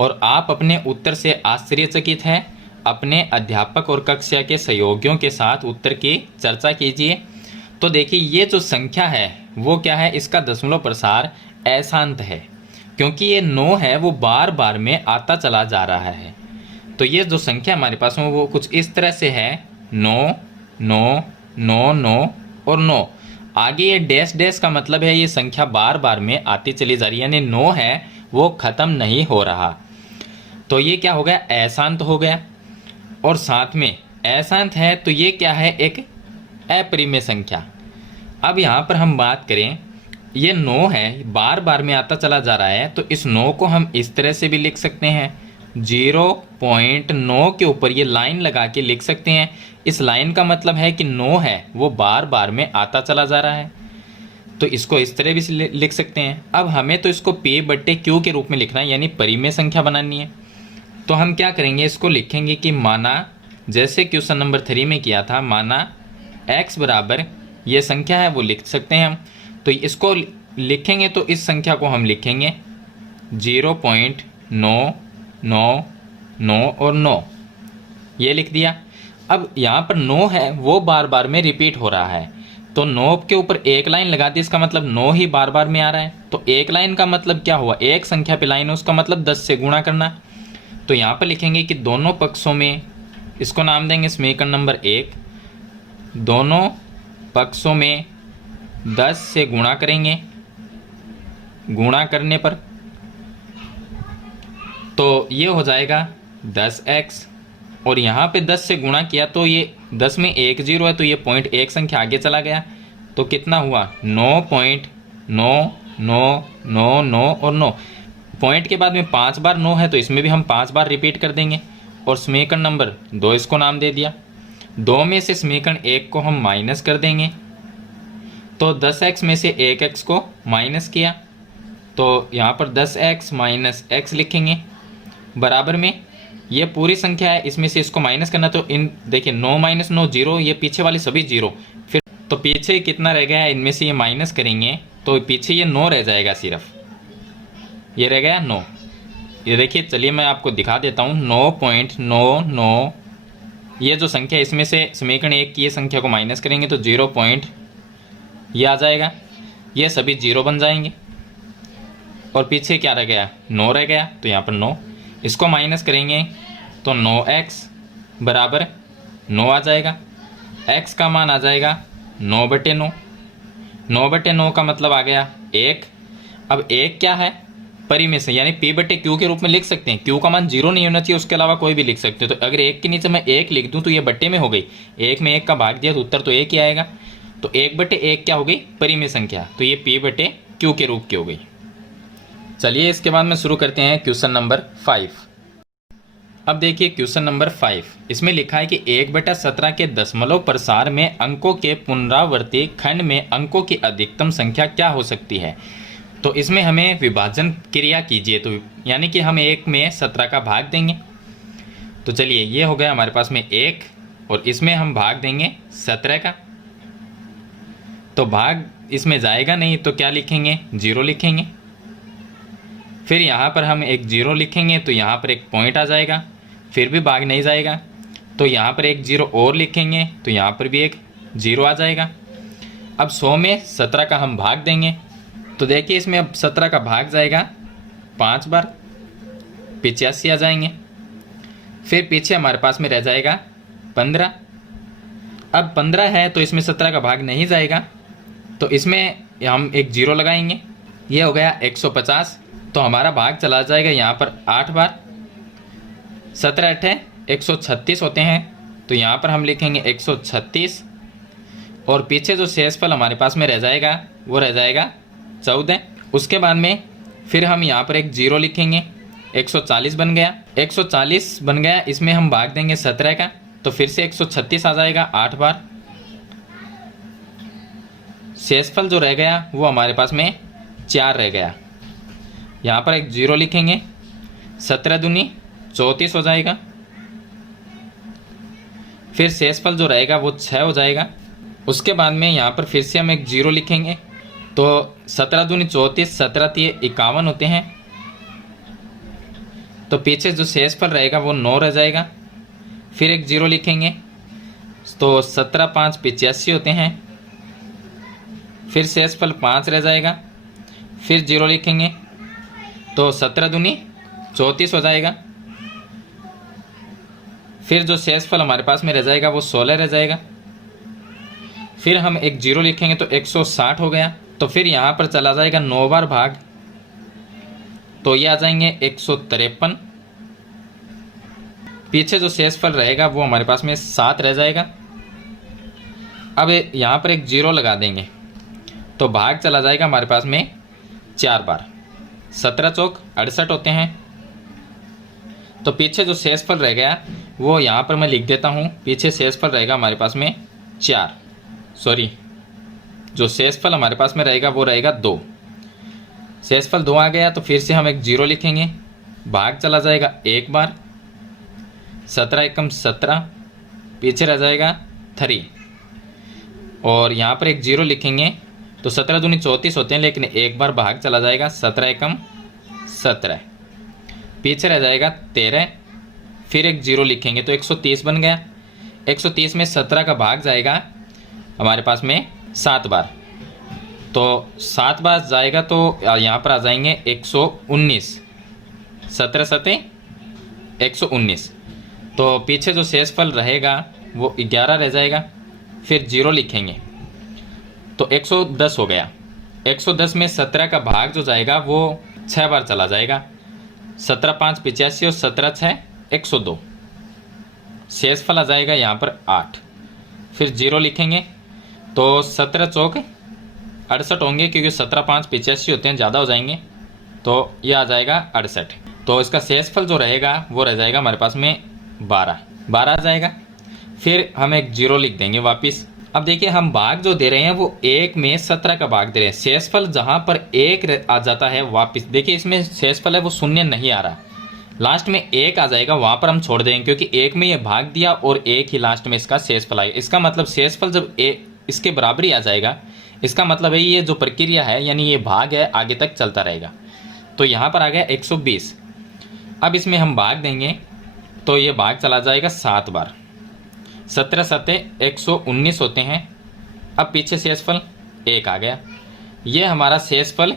और आप अपने उत्तर से आश्चर्यचकित हैं। अपने अध्यापक और कक्षा के सहयोगियों के साथ उत्तर की चर्चा कीजिए। तो देखिए ये जो संख्या है वो क्या है, इसका दशमलव प्रसार अशांत है, क्योंकि ये 9 है वो बार बार में आता चला जा रहा है। तो ये जो संख्या हमारे पास में वो कुछ इस तरह से है 9 9 9 9 और 9। आगे ये डैश डैश का मतलब है ये संख्या बार बार में आती चली जा रही है, यानी 9 है वो ख़त्म नहीं हो रहा। तो ये क्या हो गया, अशांत हो गया। और साथ में अशांत है तो ये क्या है, एक अपरिमेय संख्या। अब यहाँ पर हम बात करें, ये 9 है बार बार में आता चला जा रहा है, तो इस 9 को हम इस तरह से भी लिख सकते हैं, 0.9 के ऊपर ये लाइन लगा के लिख सकते हैं। इस लाइन का मतलब है कि 9 है वो बार बार में आता चला जा रहा है, तो इसको इस तरह भी लिख सकते हैं। अब हमें तो इसको P बटे Q के रूप में लिखना है, यानी परिमेय संख्या बनानी है। तो हम क्या करेंगे, इसको लिखेंगे कि माना, जैसे क्वेश्चन नंबर 3 में किया था, माना x बराबर ये संख्या है वो लिख सकते हैं हम। तो इसको लिखेंगे तो इस संख्या को हम लिखेंगे 0.999 और 9, ये लिख दिया। अब यहाँ पर 9 है वो बार बार में रिपीट हो रहा है, तो 9 के ऊपर एक लाइन लगा दी, इसका मतलब 9 ही बार बार में आ रहा है। तो एक लाइन का मतलब क्या हुआ, एक संख्या पे लाइन है, उसका मतलब 10 से गुणा करना। तो यहाँ पर लिखेंगे कि दोनों पक्षों में, इसको नाम देंगे समीकरण नंबर 1, दोनों पक्षों में 10 से गुणा करेंगे। गुणा करने पर तो ये हो जाएगा 10x, और यहाँ पे 10 से गुणा किया तो ये 10 में 1 0 है, तो ये पॉइंट एक संख्या आगे चला गया, तो कितना हुआ 9.9999 और 9। पॉइंट के बाद में 5 बार 9 है, तो इसमें भी हम 5 बार रिपीट कर देंगे। और समीकरण नंबर 2 इसको नाम दे दिया। 2 में से समीकरण 1 को हम माइनस कर देंगे, तो 10x में से 1x को माइनस किया, तो यहाँ पर 10x माइनस x लिखेंगे, बराबर में ये पूरी संख्या है, इसमें से इसको माइनस करना, तो इन देखिए 9 माइनस 9 0, ये पीछे वाले सभी 0। फिर तो पीछे कितना रह गया है, इनमें से ये माइनस करेंगे तो पीछे ये 9 रह जाएगा, सिर्फ ये रह गया 9। ये देखिए, चलिए मैं आपको दिखा देता हूँ, 9.99 ये जो संख्या, इसमें से समीकरण 1 की ये संख्या को माइनस करेंगे तो 0 पॉइंट ये आ जाएगा, ये सभी 0 बन जाएंगे। और पीछे क्या रह गया, 9 रह गया, तो यहाँ पर 9, इसको माइनस करेंगे तो 9x बराबर 9 आ जाएगा। x का मान आ जाएगा 9 बटे 9। 9 बटे 9 का मतलब आ गया 1। अब 1 क्या है, परिमेय से, यानी P बटे Q के रूप में लिख सकते हैं। Q का मान 0 नहीं होना चाहिए, उसके अलावा कोई भी लिख सकते हो। तो अगर 1 के नीचे मैं 1 लिख दूं तो ये बट्टे में हो गई, 1 में 1 का भाग दिया तो उत्तर तो 1 ही आएगा। तो 1 बटे 1 क्या हो गई, परिमेय संख्या, तो ये P बटे Q के रूप की हो गई। चलिए इसके बाद में शुरू करते हैं क्वेश्चन नंबर 5। अब देखिए क्वेश्चन नंबर 5, इसमें लिखा है कि 1/17 के दशमलव प्रसार में अंकों के पुनरावर्ती खंड में अंकों की अधिकतम संख्या क्या हो सकती है। तो इसमें हमें विभाजन क्रिया कीजिए, तो यानी कि हम 1 में 17 का भाग देंगे। तो चलिए ये हो गया हमारे पास में 1, और इसमें हम भाग देंगे 17 का। तो भाग इसमें जाएगा नहीं, तो क्या लिखेंगे, 0 लिखेंगे। फिर यहाँ पर हम एक 0 लिखेंगे, तो यहाँ पर एक पॉइंट आ जाएगा, फिर भी भाग नहीं जाएगा, तो यहाँ पर एक 0 और लिखेंगे, तो यहाँ पर भी एक 0 आ जाएगा। अब 100 में 17 का हम भाग देंगे, तो देखिए इसमें अब 17 का भाग जाएगा 5 बार, 85 आ जाएंगे। फिर पीछे हमारे पास में रह जाएगा 15। अब 15 है तो इसमें 17 का भाग नहीं जाएगा, तो इसमें हम एक 0 लगाएंगे, ये हो गया 150। तो हमारा भाग चला जाएगा यहाँ पर 8 बार, 17 8 136 होते हैं, तो यहाँ पर हम लिखेंगे 136। और पीछे जो शेषफल हमारे पास में रह जाएगा वो रह जाएगा 14। उसके बाद में फिर हम यहाँ पर एक 0 लिखेंगे, 140 बन गया। 140 बन गया, इसमें हम भाग देंगे 17 का, तो फिर से 136 आ जाएगा 8 बार। शेषफल जो रह गया वो हमारे पास में 4 रह गया। यहाँ पर एक 0 लिखेंगे, 17 दूनी 34 हो जाएगा। फिर शेषफल जो रहेगा वो 6 हो जाएगा। उसके बाद में यहाँ पर फिर से हम एक 0 लिखेंगे, तो 17 दूनी 34, 17 तिये 51 होते हैं। तो पीछे जो शेषफल रहेगा वो 9 रह जाएगा। फिर एक 0 लिखेंगे, तो 17 5 85 होते हैं। फिर शेषफल 5 रह जाएगा। फिर 0 लिखेंगे, तो 17 दूनी 34 हो जाएगा। फिर जो शेषफल हमारे पास में रह जाएगा वो 16 रह जाएगा। फिर हम एक 0 लिखेंगे, तो 160 हो गया। तो फिर यहाँ पर चला जाएगा 9 बार भाग, तो ये आ जाएंगे 153। पीछे जो शेषफल रहेगा वो हमारे पास में 7 रह जाएगा। अब यहाँ पर एक 0 लगा देंगे, तो भाग चला जाएगा हमारे पास में 4 बार। 17 चौक 68 होते हैं। तो पीछे जो शेषफल रह गया वो यहाँ पर मैं लिख देता हूँ। पीछे शेषफल रहेगा हमारे पास में 4, सॉरी, जो शेषफल हमारे पास में रहेगा वो रहेगा 2। शेषफल 2 आ गया, तो फिर से हम एक 0 लिखेंगे, भाग चला जाएगा 1 बार। 17 एकम 17, पीछे रह जाएगा 3। और यहाँ पर एक 0 लिखेंगे, तो 17 दूनी 34 होते हैं, लेकिन एक बार भाग चला जाएगा 17 एकम 17, पीछे रह जाएगा 13। फिर एक 0 लिखेंगे, तो 130 बन गया। 130 में 17 का भाग जाएगा हमारे पास में 7 बार, तो 7 बार जाएगा, तो यहाँ पर आ जाएंगे 119। 17 7 119। तो पीछे जो शेषफल रहेगा वो 11 रह जाएगा। फिर 0 लिखेंगे, तो 110 हो गया। 110 में 17 का भाग जो जाएगा वो 6 बार चला जाएगा। 17 5 85 और 17 6 102। शेषफल आ जाएगा यहाँ पर 8। फिर 0 लिखेंगे, तो 17 चौक 68 होंगे, क्योंकि 17 5 85 होते हैं, ज़्यादा हो जाएंगे, तो ये आ जाएगा 68। तो इसका शेषफल जो रहेगा वो रह जाएगा हमारे पास में 12 आ जाएगा। फिर हम एक 0 लिख देंगे वापस। अब देखिए, हम भाग जो दे रहे हैं वो 1 में 17 का भाग दे रहे हैं। शेषफल जहाँ पर 1 आ जाता है वापस, देखिए इसमें शेषफल है वो शून्य नहीं आ रहा, लास्ट में 1 आ जाएगा, वहाँ पर हम छोड़ देंगे, क्योंकि 1 में ये भाग दिया और 1 ही लास्ट में इसका शेषफल आएगा। इसका मतलब शेषफल जब इसके बराबर ही आ जाएगा, इसका मतलब है ये जो प्रक्रिया है, यानी ये भाग है, आगे तक चलता रहेगा। तो यहाँ पर आ गया 120। अब इसमें हम भाग देंगे, तो ये भाग चला जाएगा 7 बार। 17 7 119 होते हैं। अब पीछे शेषफल 1 आ गया। ये हमारा शेषफल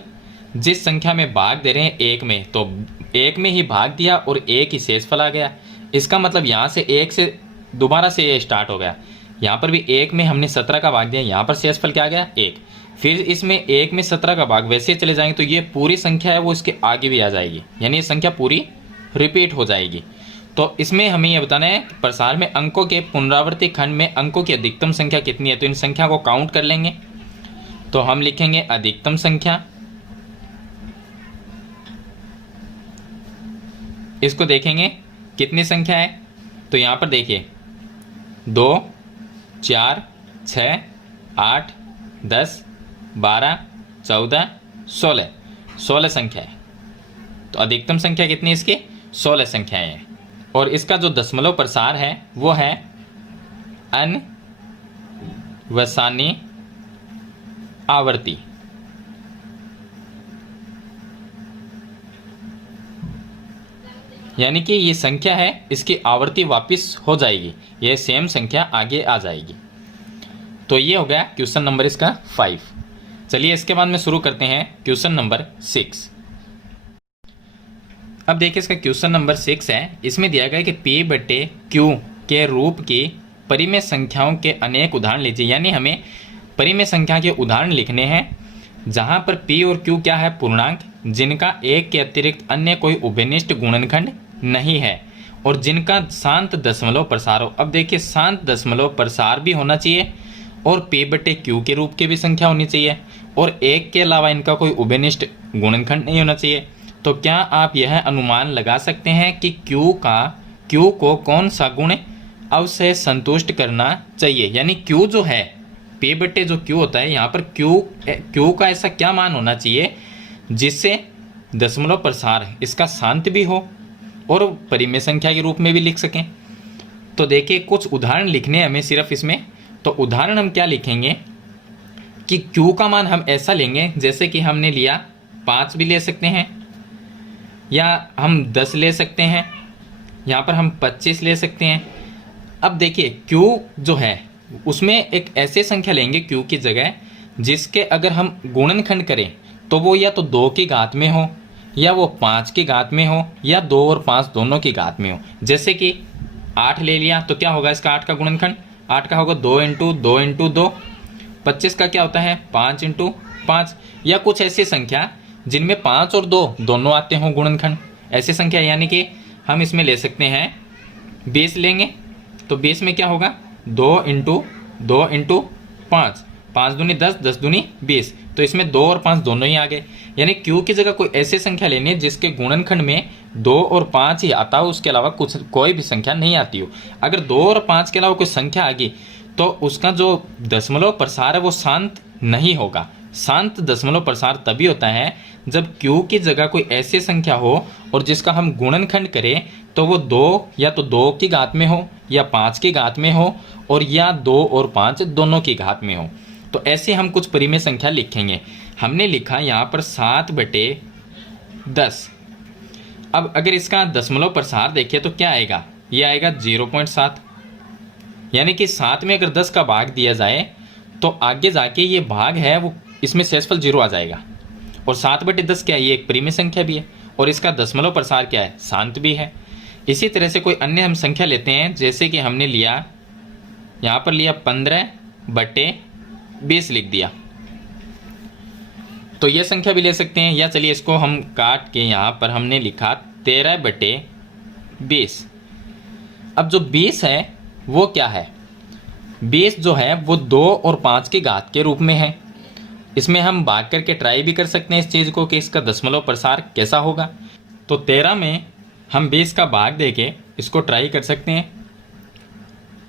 जिस संख्या में भाग दे रहे हैं 1 में, तो 1 में ही भाग दिया और 1 ही शेषफल आ गया। इसका मतलब यहाँ से 1 से दोबारा से ये स्टार्ट हो गया। यहाँ पर भी 1 में हमने 17 का भाग दिया, यहाँ पर शेषफल क्या आ गया 1। फिर इसमें 1 में 17 का भाग, वैसे चले जाएंगे तो ये पूरी संख्या है वो इसके आगे भी आ जाएगी, यानी ये संख्या पूरी रिपीट हो जाएगी। तो इसमें हमें यह बताना है कि प्रसार में अंकों के पुनरावृत्ति खंड में अंकों की अधिकतम संख्या कितनी है। तो इन संख्या को काउंट कर लेंगे, तो हम लिखेंगे अधिकतम संख्या, इसको देखेंगे कितनी संख्या है। तो यहाँ पर देखिए 2 4 6 8 10 12 14 16 संख्या है। तो अधिकतम संख्या कितनी है इसकी? 16 संख्याएं हैं। और इसका जो दशमलव प्रसार है वो है अनवसानी आवर्ती। यानी कि ये संख्या है, इसकी आवर्ती वापस हो जाएगी, ये सेम संख्या आगे आ जाएगी। तो ये हो गया क्वेश्चन नंबर इसका 5। चलिए इसके बाद में शुरू करते हैं क्वेश्चन नंबर 6। अब देखिए इसका क्वेश्चन नंबर 6 है। इसमें दिया गया है कि P/Q के रूप की परिमेय संख्याओं के अनेक उदाहरण लीजिए। यानी हमें परिमेय संख्या के उदाहरण लिखने हैं जहां पर P और Q क्या है? पूर्णांक, जिनका 1 के अतिरिक्त अन्य कोई उभयनिष्ठ गुणनखंड नहीं है और जिनका शांत दशमलव प्रसार हो। अब देखिए शांत दशमलव प्रसार भी होना चाहिए और P/Q के रूप की भी संख्या होनी चाहिए और 1 के अलावा इनका कोई उभयनिष्ठ गुणनखंड नहीं होना चाहिए। तो क्या आप यह अनुमान लगा सकते हैं कि Q को कौन सा गुण अवश्य संतुष्ट करना चाहिए? यानी Q जो है, P बटे जो Q होता है, यहाँ पर Q का ऐसा क्या मान होना चाहिए जिससे दशमलव प्रसार इसका शांत भी हो और परिमेय संख्या के रूप में भी लिख सकें। तो देखिए कुछ उदाहरण लिखने हमें सिर्फ इसमें। तो उदाहरण हम क्या लिखेंगे कि Q का मान हम ऐसा लेंगे जैसे कि हमने लिया 5 भी ले सकते हैं, या हम 10 ले सकते हैं, यहाँ पर हम 25 ले सकते हैं। अब देखिए Q जो है उसमें एक ऐसे संख्या लेंगे Q की जगह जिसके अगर हम गुणनखंड करें तो वो या तो 2 की घात में हो, या वो 5 की घात में हो, या 2 और 5 दोनों की घात में हो। जैसे कि 8 ले लिया तो क्या होगा इसका 8 का गुणनखंड? 8 का होगा 2 इंटू 2 इंटू 2। 25 का क्या होता है? 5 इंटू 5। या कुछ ऐसी संख्या जिनमें 5 और 2 दोनों आते हों गुणनखंड, ऐसी संख्या। यानी कि हम इसमें ले सकते हैं 20 लेंगे तो 20 में क्या होगा? 2 इंटू 2 इंटू 5, 5 दूनी 10, 10 दूनी 20। तो इसमें 2 और 5 दोनों ही आ गए। यानी Q की जगह कोई ऐसी संख्या लेनी है जिसके गुणनखंड में 2 और 5 ही आता हो, उसके अलावा कोई भी संख्या नहीं आती हो। अगर 2 और 5 के अलावा कोई संख्या आ गई तो उसका जो दशमलव प्रसार है वो शांत नहीं होगा। शांत दशमलव प्रसार तभी होता है जब Q की जगह कोई ऐसी संख्या हो और जिसका हम गुणनखंड करें तो वो 2 या तो 2 की घात में हो, या 5 की घात में हो, और या 2 और 5 दोनों की घात में हो। तो ऐसे हम कुछ परिमेय संख्या लिखेंगे। हमने लिखा यहाँ पर 7 बटे 10। अब अगर इसका दशमलव प्रसार देखिए तो क्या आएगा? ये आएगा 0.7। यानी कि 7 में अगर 10 का भाग दिया जाए तो आगे जाके ये भाग है वो इसमें शेषफल 0 आ जाएगा। और 7 बटे 10 क्या है? ये एक परिमेय संख्या भी है और इसका दशमलव प्रसार क्या है? शांत भी है। इसी तरह से कोई अन्य हम संख्या लेते हैं, जैसे कि हमने लिया यहाँ पर लिया 15 बटे 20 लिख दिया, तो ये संख्या भी ले सकते हैं। या चलिए इसको हम काट के यहाँ पर हमने लिखा 13 बटे 20। अब जो 20 है वो क्या है? 20 जो है वो 2 और 5 की घात के रूप में है। इसमें हम भाग करके ट्राई भी कर सकते हैं इस चीज़ को कि इसका दशमलव प्रसार कैसा होगा। तो 13 में हम 20 का भाग देके इसको ट्राई कर सकते हैं।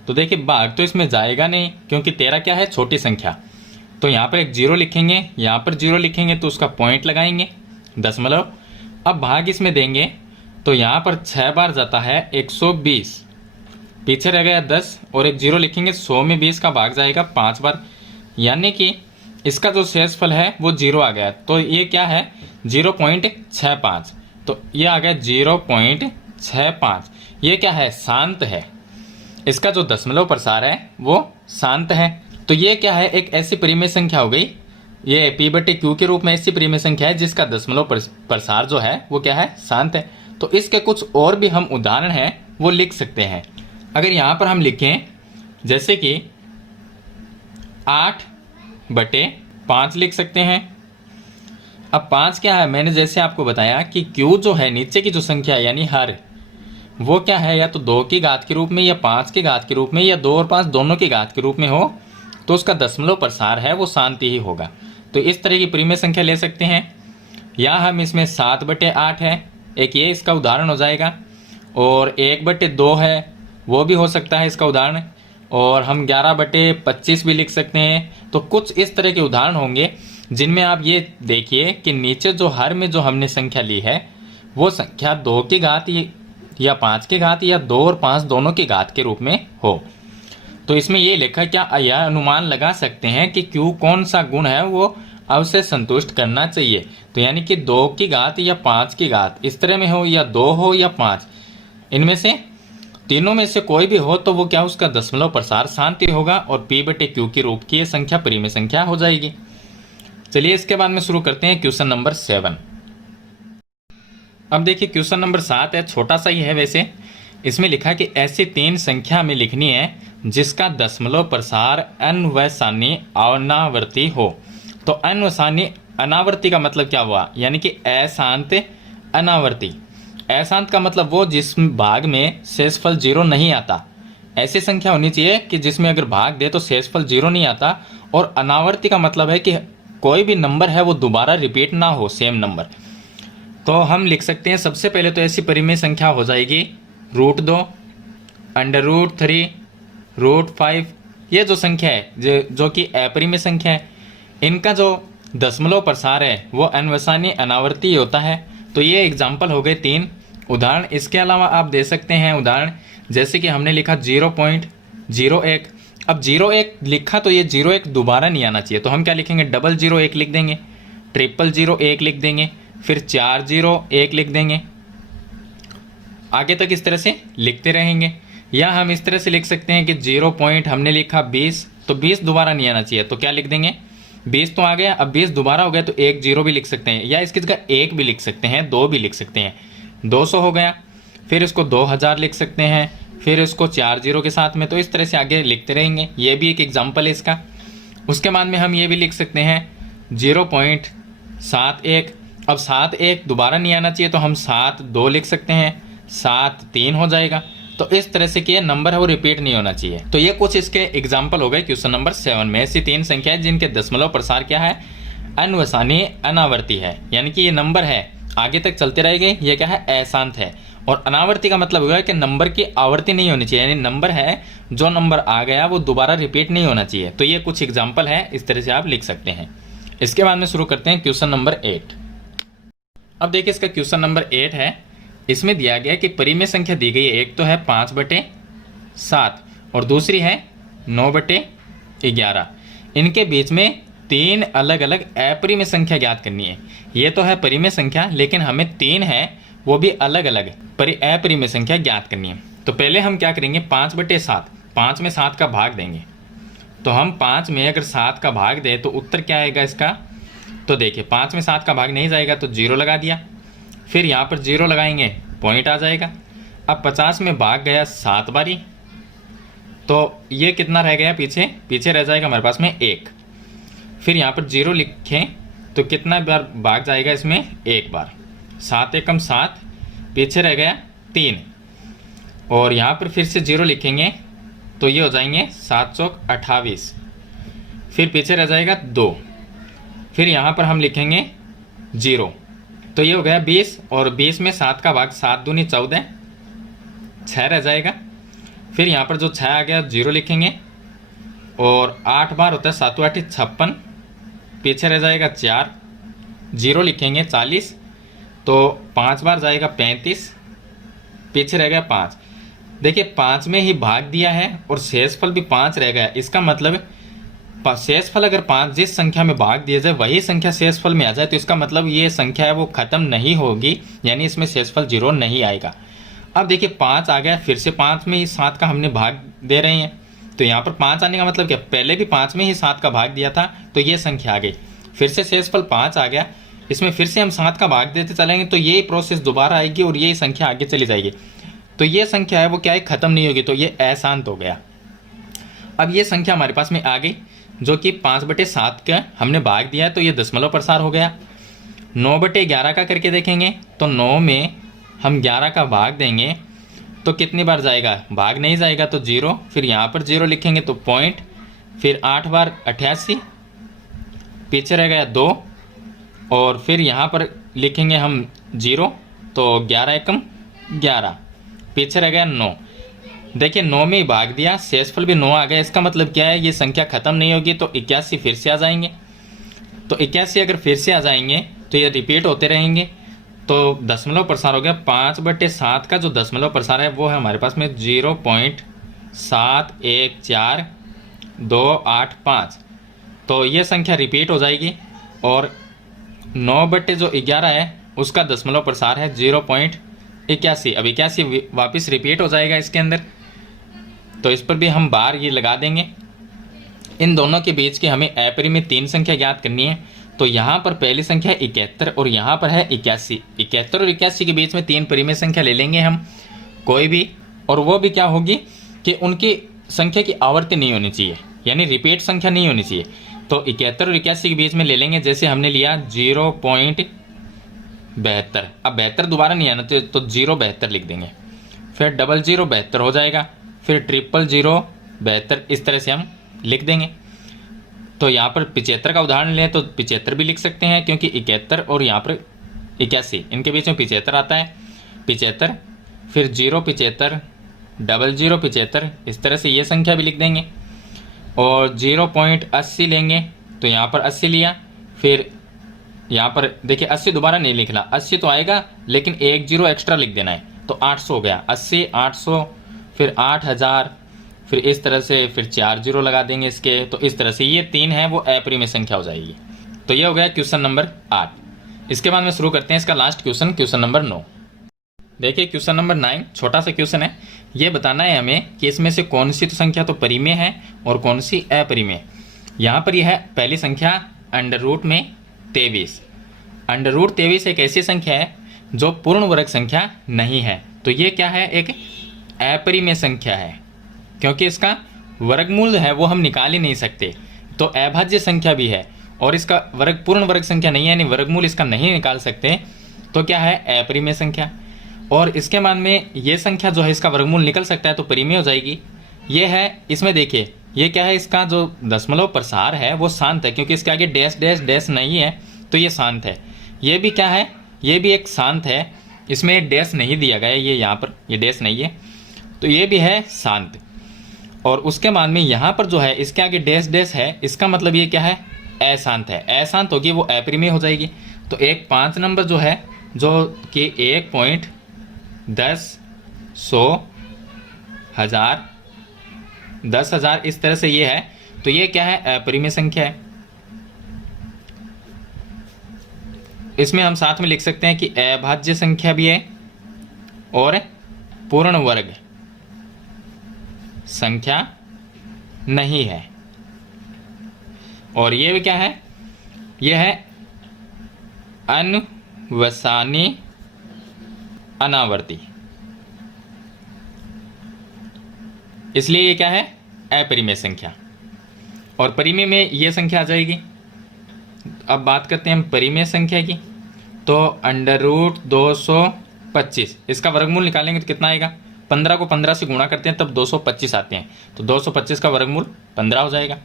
तो देखिए भाग तो इसमें जाएगा नहीं क्योंकि 13 क्या है? छोटी संख्या। तो यहाँ पर एक 0 लिखेंगे, यहाँ पर 0 लिखेंगे तो उसका पॉइंट लगाएंगे दशमलव। अब भाग इसमें देंगे तो यहाँ पर 6 बार जाता है 120, पीछे रह गया 10, और एक 0 लिखेंगे 100 में 20 का भाग जाएगा 5 बार। यानी कि इसका जो शेषफल है वो 0 आ गया। तो ये क्या है? 0.65। तो ये आ गया 0.65। ये क्या है? शांत है। इसका जो दशमलव प्रसार है वो शांत है। तो ये क्या है? एक ऐसी परिमेय संख्या हो गई, ये P बटे Q के रूप में ऐसी परिमेय संख्या है जिसका दशमलव प्रसार जो है वो क्या है? शांत है। तो इसके कुछ और भी हम उदाहरण हैं वो लिख सकते हैं। अगर यहाँ पर हम लिखें जैसे कि 8 बटे 5 लिख सकते हैं। अब 5 क्या है? मैंने जैसे आपको बताया कि Q जो है नीचे की जो संख्या है यानी हर, वो क्या है? या तो 2 की घात के रूप में, या 5 की घात के रूप में, या 2 और 5 दोनों की घात के रूप में हो, तो उसका दशमलव प्रसार है वो शांति ही होगा। तो इस तरह की परिमेय संख्या ले सकते हैं। या हम इसमें 7 बटे 8 है, एक ये इसका उदाहरण हो जाएगा, और 1 बटे 2 है वो भी हो सकता है इसका उदाहरण, और हम 11 बटे 25 भी लिख सकते हैं। तो कुछ इस तरह के उदाहरण होंगे जिनमें आप ये देखिए कि नीचे जो हर में जो हमने संख्या ली है वो संख्या 2 की घात या 5 की घात या 2 और 5 दोनों की घात के रूप में हो। तो इसमें ये लिखा, क्या यह अनुमान लगा सकते हैं कि Q कौन सा गुण है वो अवश्य संतुष्ट करना चाहिए? तो यानी कि 2 की घात या 5 की घात इस तरह में हो, या 2 हो या 5, इनमें से तीनों में से कोई भी हो तो वो क्या? उसका दशमलव प्रसार शांति होगा और P बटे Q के रूप की ये संख्या परिमेय संख्या हो जाएगी। चलिए इसके बाद में शुरू करते हैं क्वेश्चन नंबर 7। अब देखिए क्वेश्चन नंबर 7 है, छोटा सा ही है वैसे। इसमें लिखा कि ऐसी 3 संख्या हमें लिखनी है जिसका दशमलव प्रसार अन्वसानी अनावर्ती हो। तो अन्वसानी अनावर्ती का मतलब क्या हुआ? यानी कि अशांत अनावर्ती। अशांत का मतलब वो जिस भाग में शेषफल 0 नहीं आता। ऐसी संख्या होनी चाहिए कि जिसमें अगर भाग दे तो शेषफल 0 नहीं आता। और अनावर्ती का मतलब है कि कोई भी नंबर है वो दोबारा रिपीट ना हो, सेम नंबर। तो हम लिख सकते हैं सबसे पहले तो ऐसी परिमेय संख्या हो जाएगी √2, √3, √5। ये जो संख्या है जो कि अपरिमेय संख्या है, इनका जो दशमलव प्रसार है वो अन्वसानी अनावर्ती होता है। तो ये एग्जाम्पल हो गए 3 उदाहरण। इसके अलावा आप दे सकते हैं उदाहरण, जैसे कि हमने लिखा 0.01। अब 01 लिखा तो ये 01 दोबारा नहीं आना चाहिए, तो हम क्या लिखेंगे 001 लिख देंगे, 00001 लिख देंगे, फिर 401 लिख देंगे। आगे तक इस तरह से लिखते रहेंगे। या हम इस तरह से लिख सकते हैं कि 0. हमने लिखा 20, तो 20 दोबारा नहीं आना चाहिए, तो क्या लिख देंगे 20 तो आ गया, अब 20 दोबारा हो गया तो 10 भी लिख सकते हैं, या इसकी जगह 1 भी लिख सकते हैं, 2 भी लिख सकते हैं। 200 हो गया, फिर इसको 2000 लिख सकते हैं, फिर इसको 40 के साथ में। तो इस तरह से आगे लिखते रहेंगे। ये भी एक एग्जाम्पल है इसका। उसके बाद में हम ये भी लिख सकते हैं 0.71। अब 71 दोबारा नहीं आना चाहिए, तो हम 72 लिख सकते हैं, 73 हो जाएगा। तो इस तरह से कि ये नंबर है वो रिपीट नहीं होना चाहिए। तो ये कुछ इसके एग्जाम्पल हो गए क्वेश्चन नंबर 7 में। ऐसी 3 संख्याएं जिनके दशमलव प्रसार क्या है, अन्वसानी अनावर्ती है, यानी कि ये नंबर है आगे तक चलते रहेंगे। ये क्या है, अशांत है। और अनावर्ती का मतलब हुआ कि नंबर की आवर्ती नहीं होनी चाहिए, यानी नंबर है जो नंबर आ गया वो दोबारा रिपीट नहीं होना चाहिए। तो ये कुछ एग्जाम्पल है, इस तरह से आप लिख सकते हैं। इसके बाद में शुरू करते हैं क्वेश्चन नंबर 8। अब देखिए इसका क्वेश्चन नंबर 8 है। इसमें दिया गया कि परिमेय संख्या दी गई है, एक तो है 5/7 और दूसरी है 9/11। इनके बीच में 3 अलग अलग अपरिमेय संख्या ज्ञात करनी है। ये तो है परिमेय संख्या, लेकिन हमें 3 है वो भी अलग अलग अपरिमेय संख्या ज्ञात करनी है। तो पहले हम क्या करेंगे, 5/7, 5 में 7 का भाग देंगे। तो हम 5 में अगर 7 का भाग दें तो उत्तर क्या आएगा इसका, तो देखिए 5 में 7 का भाग नहीं जाएगा तो 0 लगा दिया, फिर यहाँ पर 0 लगाएंगे, पॉइंट आ जाएगा। अब 50 में भाग गया 7 बारी, तो ये कितना रह गया पीछे रह जाएगा हमारे पास में 1। फिर यहाँ पर 0 लिखें तो कितना बार भाग जाएगा इसमें, 1 बार। 7 एकम 7, पीछे रह गया 3। और यहाँ पर फिर से 0 लिखेंगे तो ये हो जाएंगे 7 चौक 28, फिर पीछे रह जाएगा 2। फिर यहाँ पर हम लिखेंगे 0, तो ये हो गया 20। और 20 में 7 का भाग 7 दूनी 14, 6 रह जाएगा। फिर यहाँ पर जो 6 आ गया 0 लिखेंगे, और 8 बार होता है 7 8 56, पीछे रह जाएगा 4, 0 लिखेंगे 40, तो 5 बार जाएगा 35, पीछे रह गया 5। देखिए 5 में ही भाग दिया है और शेषफल भी 5 रह गया। इसका मतलब शेषफल अगर 5 जिस संख्या में भाग दिया जाए वही संख्या शेषफल में आ जाए, तो इसका मतलब ये संख्या है वो खत्म नहीं होगी, यानी इसमें शेषफल 0 नहीं आएगा। अब देखिए 5 आ गया, फिर से 5 में ही 7 का हमने भाग दे रहे हैं, तो यहाँ पर 5 आने का मतलब क्या, पहले भी 5 में ही 7 का भाग दिया था तो ये संख्या आ गई। फिर से शेषफल 5 आ गया, इसमें फिर से हम 7 का भाग देते चलेंगे तो ये प्रोसेस दोबारा आएगी और ये संख्या आगे चली जाएगी। तो ये संख्या है वो क्या है, खत्म नहीं होगी, तो ये अशांत हो गया। अब ये संख्या हमारे पास में आ गई जो कि 5/7 का हमने भाग दिया है, तो ये दशमलव प्रसार हो गया। 9/11 का करके देखेंगे तो 9 में हम 11 का भाग देंगे तो कितनी बार जाएगा, भाग नहीं जाएगा तो 0, फिर यहाँ पर 0 लिखेंगे तो पॉइंट, फिर 8 बार 88, पीछे रह गया 2, और फिर यहाँ पर लिखेंगे हम 0, तो 11 एकम 11, पीछे रह गया 9। देखिए 9 में ही भाग दिया, शेषफल भी 9 आ गया। इसका मतलब क्या है, ये संख्या खत्म नहीं होगी, तो 81 फिर से आ जाएंगे। तो 81 अगर फिर से आ जाएंगे तो ये रिपीट होते रहेंगे। तो दशमलव प्रसार हो गया 5/7 का जो दशमलव प्रसार है वो है हमारे पास में 0.7142885। तो ये संख्या रिपीट हो जाएगी। और 9/11 है उसका दशमलव प्रसार है 0.81। अब 81 वापस रिपीट हो जाएगा इसके अंदर, तो इस पर भी हम बार ये लगा देंगे। इन दोनों के बीच की हमें अपरिमेय 3 संख्या ज्ञात करनी है। तो यहाँ पर पहली संख्या है 71 और यहाँ पर है 81। 71 और 81 के बीच में 3 परिमेय संख्या ले लेंगे हम कोई भी, और वो भी क्या होगी कि उनकी संख्या की आवर्ती नहीं होनी चाहिए, यानी रिपीट संख्या नहीं होनी चाहिए। तो 71 और 81 के बीच में ले लेंगे, जैसे हमने लिया 0.72। अब 72 दोबारा नहीं आना तो 0.72 लिख देंगे, फिर 0072 हो जाएगा, फिर 00072, इस तरह से हम लिख देंगे। तो यहाँ पर 75 का उदाहरण लें तो 75 भी लिख सकते हैं, क्योंकि 71 और यहाँ पर 81, इनके बीच में 75 आता है, 75, फिर 0 75, 00 75, इस तरह से ये संख्या भी लिख देंगे। और 0.80 लेंगे तो यहाँ पर 80 लिया, फिर यहाँ पर देखिए 80 दोबारा नहीं लिखना, 80 तो आएगा लेकिन एक 0 एक्स्ट्रा लिख देना है, तो 800 हो गया, 80 800, फिर 8000, फिर इस तरह से फिर 4 0 लगा देंगे इसके। तो इस तरह से ये 3 है वो अप्रिमेय संख्या हो जाएगी। तो ये हो गया क्वेश्चन नंबर 8। इसके बाद में शुरू करते हैं इसका लास्ट क्वेश्चन, क्वेश्चन नंबर 9। देखिए क्वेश्चन नंबर 9 छोटा सा क्वेश्चन है। ये बताना है हमें कि इसमें से कौन सी तो संख्या तो परिमेय है और कौन सी अपरिमेय। यहाँ पर यह है पहली संख्या अंडर रूट में 23। अंडर रूट 23 एक ऐसी संख्या है जो पूर्ण वर्ग संख्या नहीं है, तो ये क्या है, एक अपरिमेय संख्या है, क्योंकि इसका वर्गमूल है वो हम निकाल ही नहीं सकते। तो अभाज्य संख्या भी है और इसका वर्ग पूर्ण वर्ग संख्या नहीं है, यानी वर्गमूल इसका नहीं निकाल सकते, तो क्या है, अपरिमेय संख्या। और इसके बाद में ये संख्या जो है इसका वर्गमूल निकल सकता है तो परिमेय हो जाएगी। ये है, इसमें देखिए ये क्या है, इसका जो दशमलव प्रसार है वो शांत है, क्योंकि इसके आगे डैश डैश डैश नहीं है तो ये शांत है। ये भी क्या है, ये भी एक शांत है, इसमें डैश नहीं दिया गया है, ये यहाँ पर ये डैश नहीं है, तो ये भी है शांत। और उसके बाद में यहाँ पर जो है इसके आगे डैश डैश है, इसका मतलब ये क्या है, अशांत है। अशांत होगी वो अपरिमेय हो जाएगी। तो एक 5 नंबर जो है, जो कि 1 पॉइंट 10 100 1000 10,000 इस तरह से ये है, तो ये क्या है, अपरिमेय संख्या है। इसमें हम साथ में लिख सकते हैं कि अभाज्य संख्या भी है और पूर्ण वर्ग संख्या नहीं है। और ये भी क्या है, ये है अनवसानी अनावर्ती, इसलिए ये क्या है, अपरिमेय संख्या। और परिमेय में ये संख्या आ जाएगी। अब बात करते हैं हम परिमेय संख्या की। तो अंडर रूट 225, इसका वर्गमूल निकालेंगे तो कितना आएगा, 15 को 15 से गुणा करते हैं तब 225 आते हैं, तो 225 का वर्गमूल 15 हो जाएगा।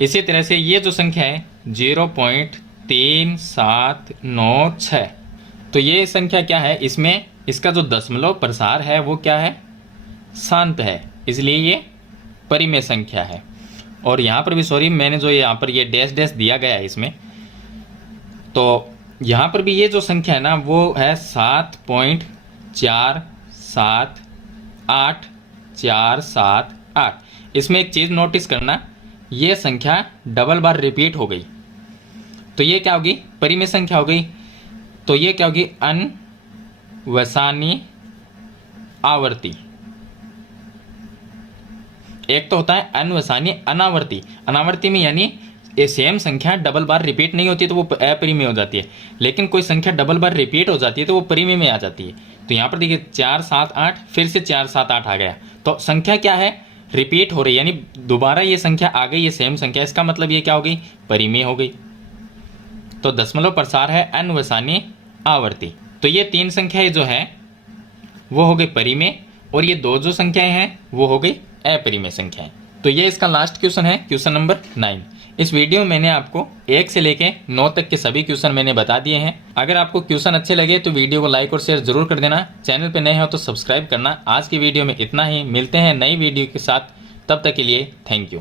इसी तरह से ये जो संख्या है 0.3796, तो ये संख्या क्या है, इसमें इसका जो दशमलव प्रसार है वो क्या है, शांत है, इसलिए ये परिमेय संख्या है। और यहाँ पर भी सॉरी, मैंने जो यहाँ पर ये डैश डैश दिया गया है इसमें, तो यहाँ पर भी ये जो संख्या है ना वो है 7.478478। इसमें एक चीज़ नोटिस करना, ये संख्या डबल बार रिपीट हो गई, तो ये क्या होगी, परिमेय संख्या हो गई। तो ये क्या होगी, अनवसानी आवर्ती। एक तो होता है अनवसानी अनावर्ती, अनावर्ती में यानी ये सेम संख्या डबल बार रिपीट नहीं होती तो वो अपरिमेय हो जाती है, लेकिन कोई संख्या डबल बार रिपीट हो जाती है तो वो परिमेय में आ जाती है। तो यहाँ पर देखिए 478, फिर से 478 आ गया, तो संख्या क्या है, रिपीट हो रही है, यानी दोबारा ये संख्या आ गई, ये सेम संख्या, इसका मतलब ये क्या हो गई, परिमेय हो गई। तो दशमलव प्रसार है अनवसानी आवर्ती। तो ये 3 संख्याएं जो है वो हो गई परिमेय, और ये 2 जो संख्याएं हैं वो हो गई अपरिमेय संख्याएं। तो ये इसका लास्ट क्वेश्चन है, क्वेश्चन नंबर 9। इस वीडियो में मैंने आपको 1 से लेके 9 तक के सभी क्वेश्चन मैंने बता दिए हैं। अगर आपको क्वेश्चन अच्छे लगे तो वीडियो को लाइक और शेयर जरूर कर देना। चैनल पे नए हो तो सब्सक्राइब करना। आज की वीडियो में इतना ही, मिलते हैं नई वीडियो के साथ, तब तक के लिए थैंक यू।